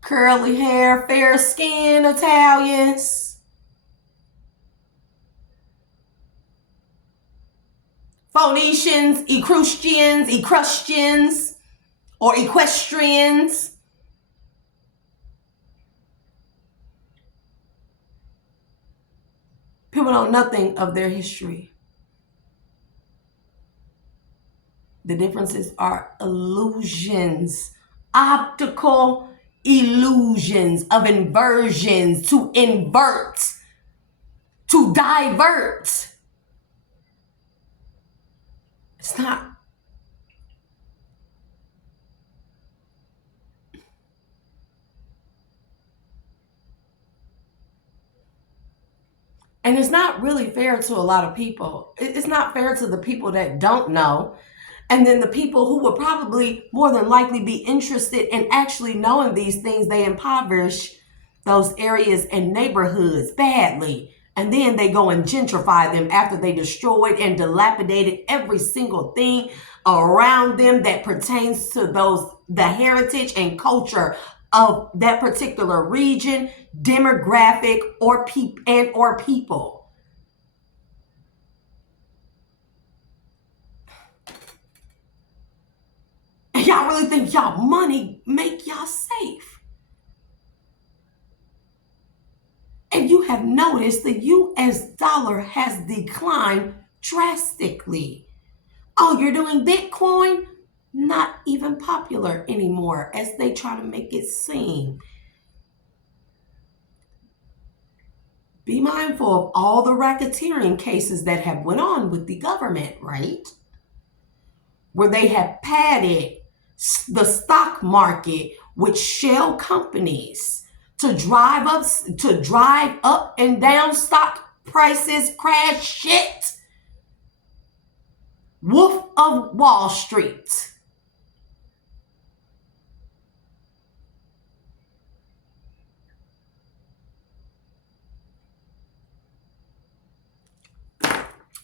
Curly hair, fair skin Italians. Phoenicians, Etruscans, or Equestrians. People know nothing of their history. The differences are illusions, optical illusions of inversions, to invert, to divert. It's not. And it's not really fair to a lot of people. It's not fair to the people that don't know. And then the people who would probably more than likely be interested in actually knowing these things, they impoverish those areas and neighborhoods badly. And then they go and gentrify them after they destroyed and dilapidated every single thing around them that pertains to the heritage and culture of that particular region, demographic, or people. Y'all really think y'all money make y'all safe? And you have noticed the US dollar has declined drastically. Oh, you're doing Bitcoin? Not even popular anymore, as they try to make it seem. Be mindful of all the racketeering cases that have went on with the government, right? Where they have padded the stock market with shell companies to drive up and down stock prices, crash shit. Wolf of Wall Street.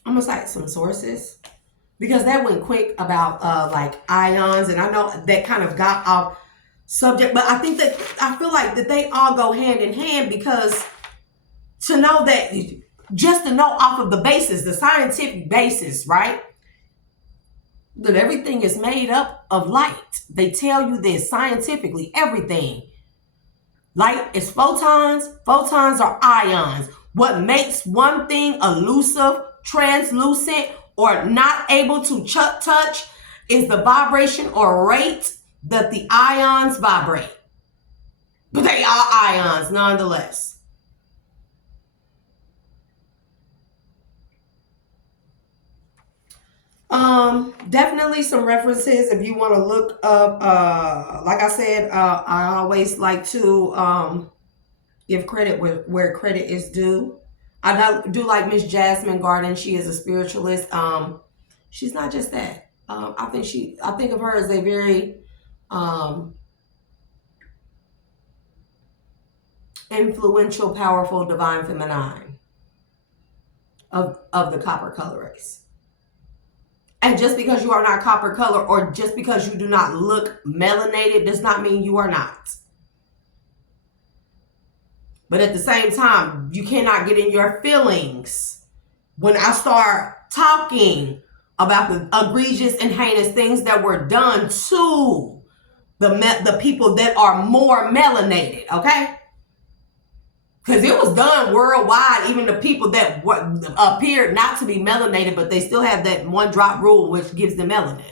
I'm gonna cite some sources because that went quick about like ions, and I know that kind of got off subject, but I feel like that they all go hand in hand, because to know that, just to know off of the basis, the scientific basis, right? That everything is made up of light. They tell you this scientifically, everything. Light is photons. Photons are ions. What makes one thing elusive, translucent, or not able to touch is the vibration or rate that the ions vibrate. But they are ions nonetheless. Definitely some references if you want to look up. Like I said, I always like to give credit where credit is due. I do like Miss Jasmine Garden. She is a spiritualist. She's not just that. I think of her as a very influential, powerful, divine feminine of the copper color race. And just because you are not copper color, or just because you do not look melanated, does not mean you are not. But at the same time, you cannot get in your feelings when I start talking about the egregious and heinous things that were done to the people that are more melanated, okay? Because it was done worldwide, even the people that appeared not to be melanated, but they still have that one drop rule, which gives them melanin.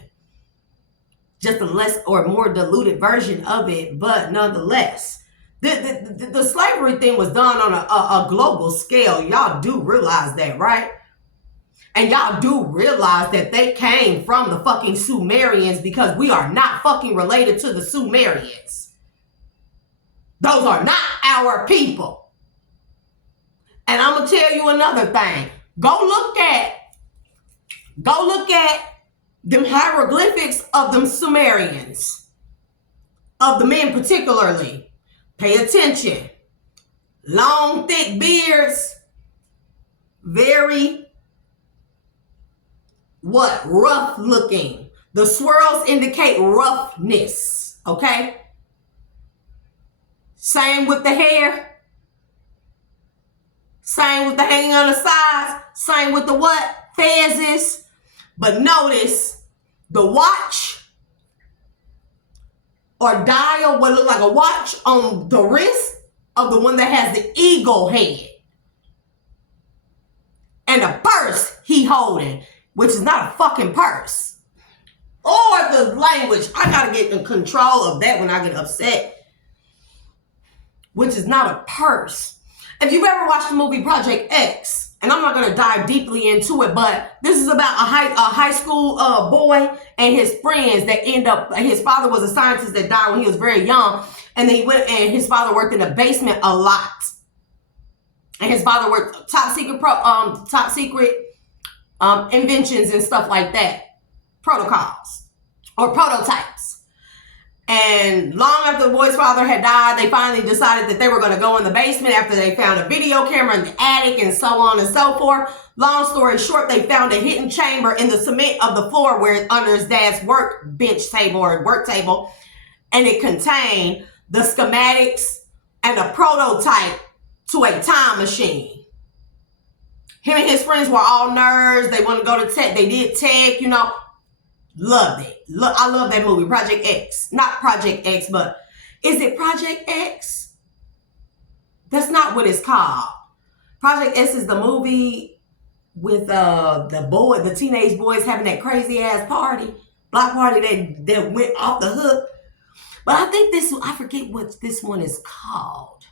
Just a less or more diluted version of it, but nonetheless. The slavery thing was done on a global scale. Y'all do realize that, right? And y'all do realize that they came from the fucking Sumerians, because we are not fucking related to the Sumerians. Those are not our people. And I'm going to tell you another thing. Go look at them hieroglyphics of them Sumerians. Of the men particularly. Pay attention. Long, thick beards. Very, rough looking. The swirls indicate roughness. Okay? Same with the hair. Same with the hanging on the sides. Same with the fezzes. But notice the watch or dial, what look like a watch on the wrist of the one that has the eagle head. And the purse he holding, which is not a fucking purse. Or the language. I gotta get in control of that when I get upset. Which is not a purse. If you've ever watched the movie Project X, and I'm not going to dive deeply into it, but this is about a high school boy and his friends that end up, his father was a scientist that died when he was very young, and he went, and his father worked in the basement a lot. And his father worked top secret inventions and stuff like that, protocols or prototypes. And long after the boy's father had died, they finally decided that they were going to go in the basement after they found a video camera in the attic and so on and so forth. Long story short, they found a hidden chamber in the cement of the floor where under his dad's work table, and it contained the schematics and a prototype to a time machine. Him and his friends were all nerds. They want to go to tech. They did tech, Loved it. I love that movie, Project X. Not Project X, but is it Project X? That's not what it's called. Project X is the movie with the teenage boys having that crazy ass block party that went off the hook. But I think I forget what this one is called.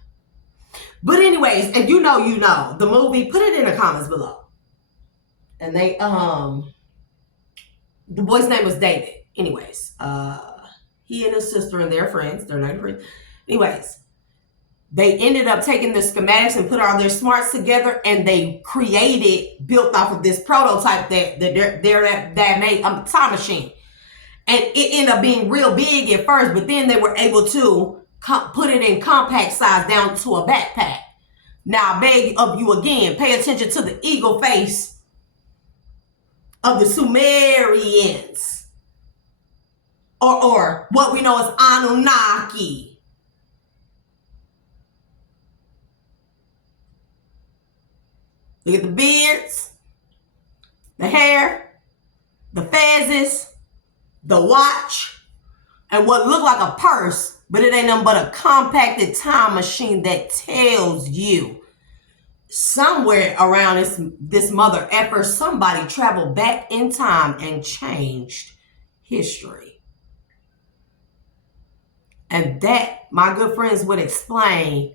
But anyways, and you know the movie, put it in the comments below. And the boy's name was David. Anyways, he and his sister and their friends, they're not friends. Anyways, they ended up taking the schematics and put all their smarts together, and they built off of this prototype that made a time machine. And it ended up being real big at first, but then they were able to put it in compact size down to a backpack. Now, I beg of you again, pay attention to the eagle face of the Sumerians, or what we know as Anunnaki. Look at the beards, the hair, the fezzes, the watch, and what looked like a purse, but it ain't nothing but a compacted time machine that tells you somewhere around this mother effer, somebody traveled back in time and changed history. And that, my good friends, would explain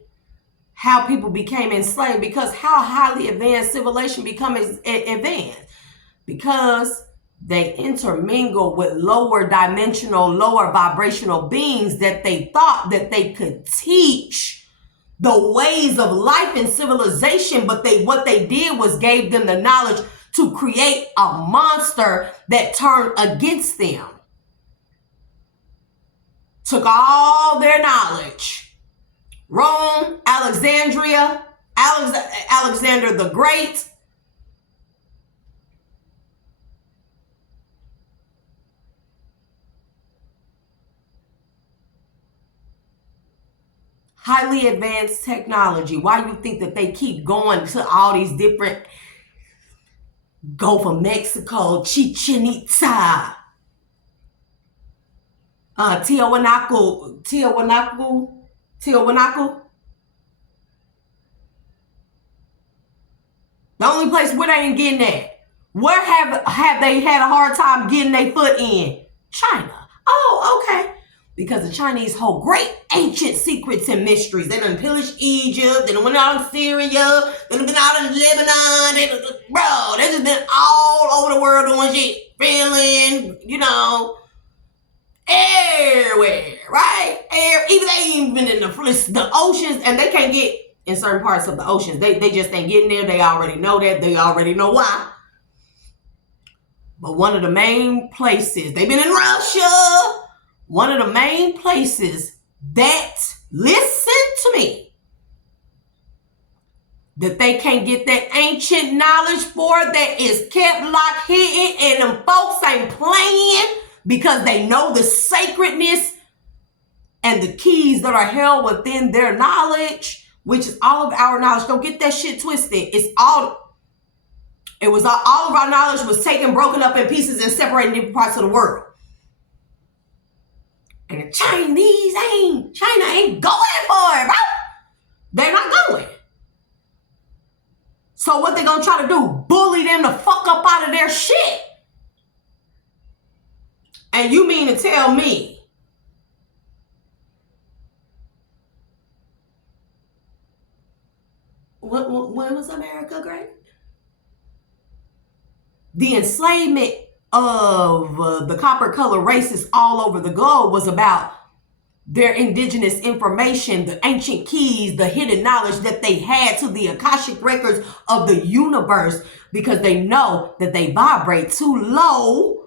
how people became enslaved, because how highly advanced civilization becomes advanced, because they intermingle with lower dimensional, lower vibrational beings that they thought that they could teach the ways of life and civilization, but what they did was gave them the knowledge to create a monster that turned against them. Took all their knowledge. Rome, Alexandria, Alexander the Great, highly advanced technology. Why do you think that they keep going to all these different, Gulf of Mexico, Chichen Itza, Tiwanaku? The only place where they ain't getting at. Where have they had a hard time getting their foot in? China. Oh, okay. Because the Chinese hold great ancient secrets and mysteries. They done pillaged Egypt. They done went out in Syria. They done been out in Lebanon. They just been all over the world doing shit. Finland, everywhere, right? Even they ain't been in the oceans, and they can't get in certain parts of the oceans. They just ain't getting there. They already know that. They already know why. But one of the main places, they've been in Russia. One of the main places that, listen to me, that they can't get that ancient knowledge for, that is kept locked hidden, and them folks ain't playing because they know the sacredness and the keys that are held within their knowledge, which is all of our knowledge. Don't get that shit twisted. All of our knowledge was taken, broken up in pieces, and separated in different parts of the world. And the China ain't going for it, bro. They're not going. So what they gonna try to do? Bully them the fuck up out of their shit. And you mean to tell me when was America great? The enslavement of the copper color races all over the globe was about their indigenous information, the ancient keys, the hidden knowledge that they had to the Akashic records of the universe, because they know that they vibrate too low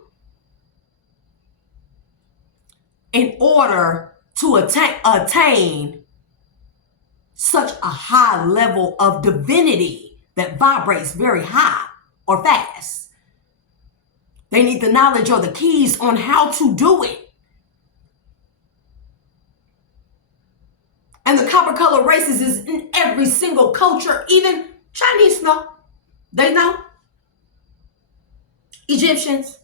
in order to attain such a high level of divinity that vibrates very high or fast. They need the knowledge or the keys on how to do it. And the copper color races is in every single culture. Even Chinese know. They know. Egyptians.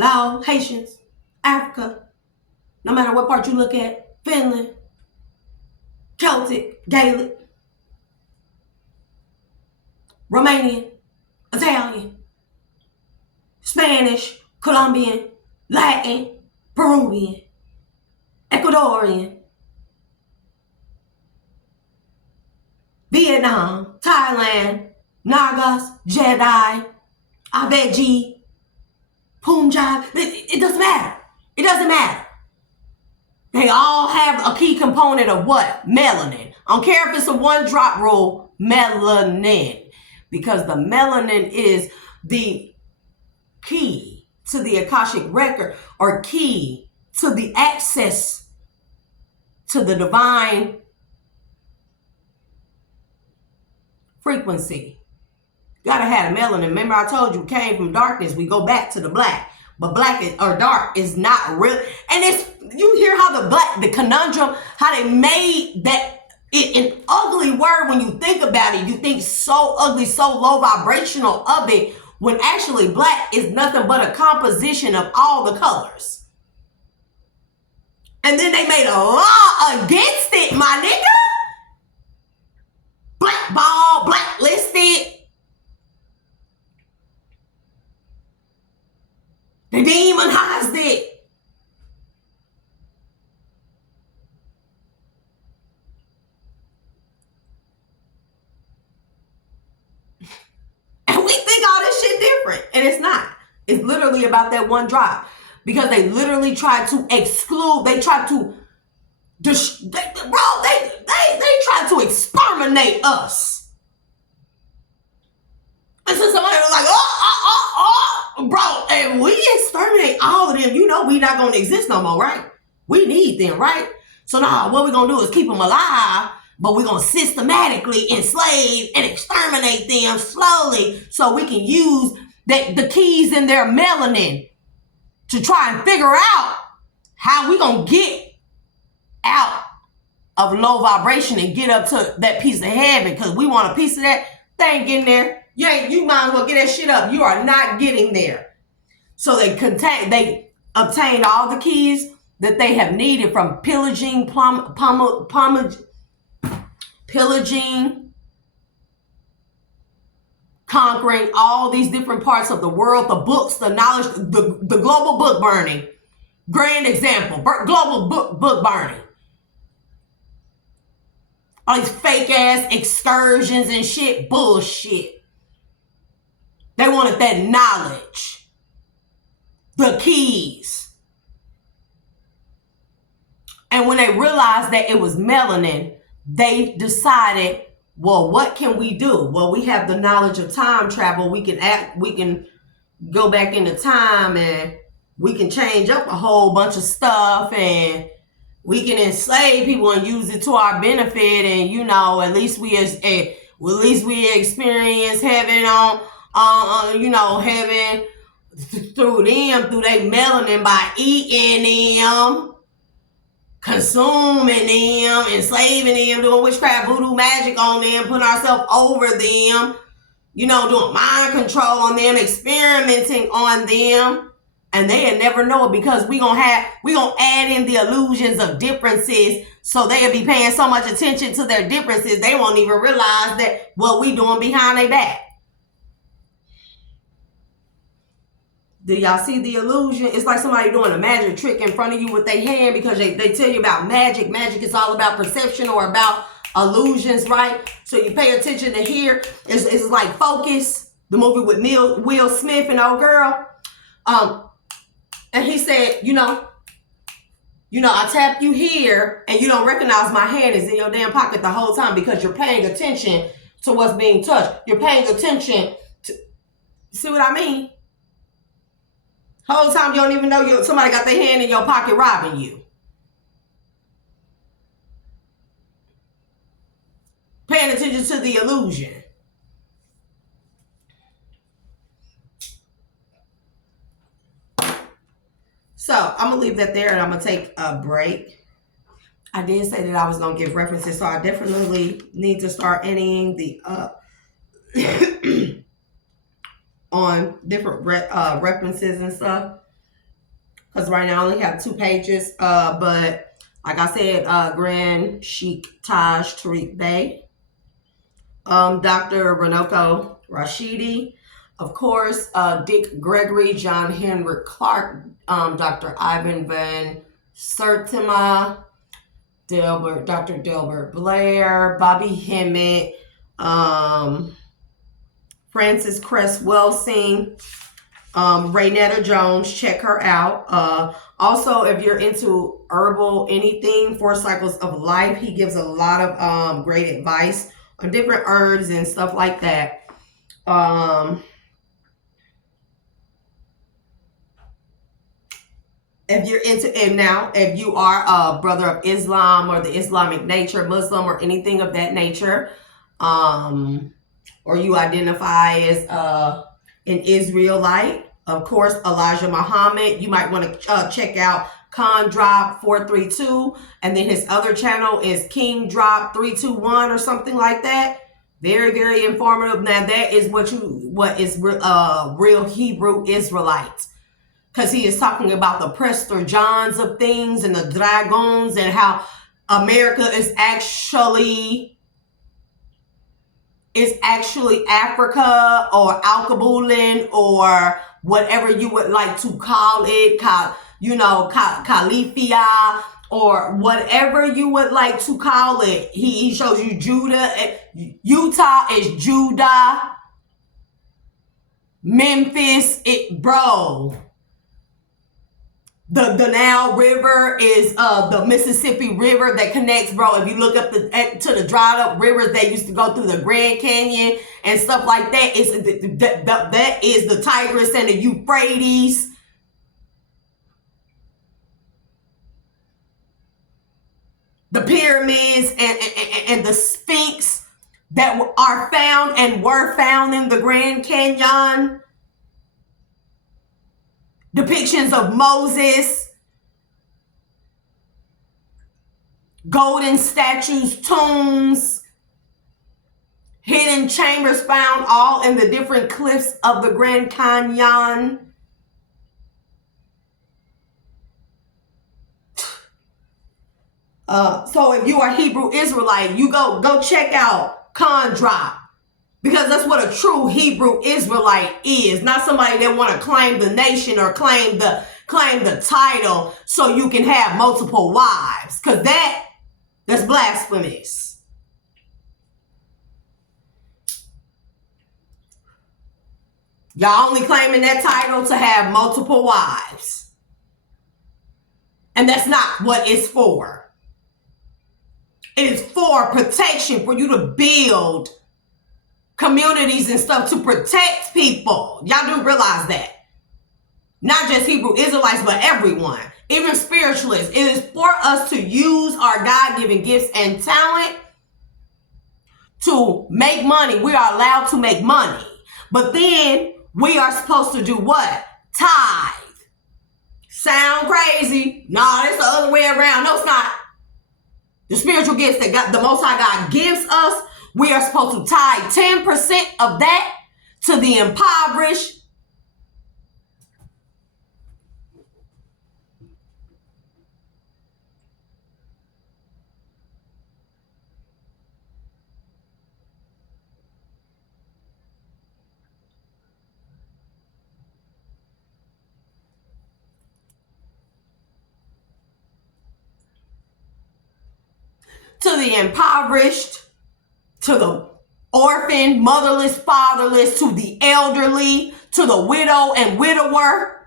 Laos, Haitians, Africa, no matter what part you look at, Finland, Celtic, Gaelic, Romanian, Italian, Spanish, Colombian, Latin, Peruvian, Ecuadorian, Vietnam, Thailand, Nagas, Jedi, Abeji, Punjab. It doesn't matter. It doesn't matter. They all have a key component of what? Melanin. I don't care if it's a one-drop rule, melanin. Because the melanin is the key to the Akashic record, or key to the access to the divine frequency. Gotta have a melanin. Remember I told you, came from darkness, we go back to the black. But black or dark is not real. And it's, you hear how the conundrum, how they made that an ugly word. When you think about it, you think so ugly, so low vibrational of it, when actually black is nothing but a composition of all the colors. And then they made a law against it, my nigga. Blackball, blacklisted. They demonized it. And we think all this shit different. And it's not. It's literally about that one drop. Because they literally tried to exclude, they tried to, they tried to exterminate us. And so somebody was like, bro, and we exterminate all of them, you know we not going to exist no more, right? We need them, right? So now what we're going to do is keep them alive, but we're going to systematically enslave and exterminate them slowly so we can use the keys in their melanin to try and figure out how we going to get out of low vibration and get up to that piece of heaven, because we want a piece of that. They ain't getting there. You might as well get that shit up. You are not getting there. So they obtained all the keys that they have needed, from pillaging, conquering all these different parts of the world, the books, the knowledge, the global book burning. Grand example, global book burning. All these fake ass excursions and shit, bullshit. They wanted that knowledge, the keys. And when they realized that it was melanin, they decided, well, what can we do? Well, we have the knowledge of time travel. We can go back into time, and we can change up a whole bunch of stuff, and we can enslave people and use it to our benefit. And at least we experience heaven heaven through them, through their melanin, by eating them, consuming them, enslaving them, doing witchcraft, voodoo, magic on them, putting ourselves over them, doing mind control on them, experimenting on them. And they'll never know it, because we gonna add in the illusions of differences, so they'll be paying so much attention to their differences they won't even realize that what we doing behind their back. Do y'all see the illusion? It's like somebody doing a magic trick in front of you with their hand, because they tell you about magic. Magic is all about perception or about illusions, right? So you pay attention to here. It's like Focus, the movie with Will Smith and old girl. And he said, I tap you here and you don't recognize my hand is in your damn pocket the whole time, because you're paying attention to what's being touched. You're paying attention to, see what I mean? Whole time you don't even know somebody got their hand in your pocket robbing you. Paying attention to the illusion. So I'm going to leave that there, and I'm going to take a break. I did say that I was going to give references, so I definitely need to start adding the on different references and stuff. because right now I only have 2 pages. But like I said, Grand Sheikh Taj Tariq Bey, Dr. Runoko Rashidi, of course, Dick Gregory, John Henrik Clark, Dr. Ivan Van Sertima, Dr. Delbert Blair, Bobby Hemmett, Frances Cress Welsing, Raynetta Jones. Check her out. Also, if you're into herbal anything, 4 Cycles of Life, he gives a lot of great advice on different herbs and stuff like that. If you're into, and now if you are a brother of Islam or the Islamic nature, Muslim or anything of that nature, or you identify as an Israelite, of course, Elijah Muhammad, you might want to check out Khan Drop 432, and then his other channel is King Drop 321 or something like that. Very, very informative. Now that is what is real Hebrew Israelites. Because he is talking about the Prester Johns of things and the dragons and how America is actually Africa or Al-Kabulin or whatever you would like to call it, Califia or whatever you would like to call it. He shows you Judah. Utah is Judah. Memphis, bro. The Nile River is the Mississippi River that connects, bro. If you look up to the dried up rivers that used to go through the Grand Canyon and stuff like that, that is the Tigris and the Euphrates. The pyramids and the Sphinx that are found and were found in the Grand Canyon. Depictions of Moses, golden statues, tombs, hidden chambers found all in the different cliffs of the Grand Canyon. So if you are Hebrew Israelite, you go check out Khan Drop. Because that's what a true Hebrew Israelite is. Not somebody that want to claim the nation or claim the title so you can have multiple wives. Because that's blasphemous. Y'all only claiming that title to have multiple wives. And that's not what it's for. It is for protection, for you to build communities and stuff to protect people. Y'all do realize that. Not just Hebrew Israelites, but everyone. Even spiritualists. It is for us to use our God-given gifts and talent to make money. We are allowed to make money. But then we are supposed to do what? Tithe. Sound crazy? No, it's the other way around. No, it's not. The spiritual gifts that the Most High God gives us, we are supposed to tithe 10% of that to the impoverished. To the impoverished, to the orphan, motherless, fatherless, to the elderly, to the widow and widower,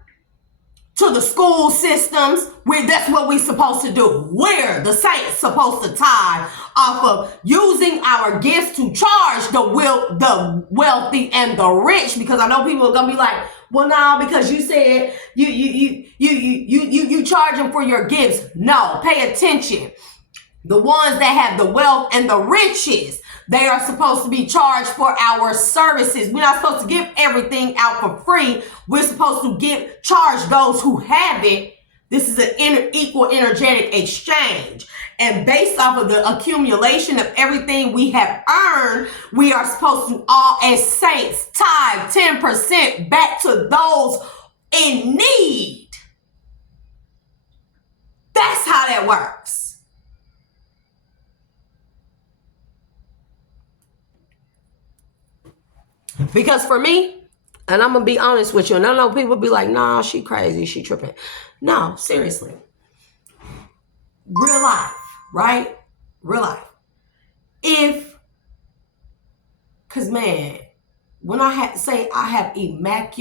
to the school systems. That's what we're supposed to do. We're the saints supposed to tithe off of using our gifts to charge the wealthy and the rich. Because I know people are gonna be like, well, no, because you said you charge them for your gifts. No, pay attention. The ones that have the wealth and the riches, they are supposed to be charged for our services. We're not supposed to give everything out for free. We're supposed to charge those who have it. This is an equal energetic exchange. And based off of the accumulation of everything we have earned, we are supposed to all as saints tithe 10% back to those in need. That's how that works. Because for me, and I'm going to be honest with you, and I know people be like, nah, she crazy, she tripping. No, seriously. Real life, right? Real life. Because man, when I say I have immaculate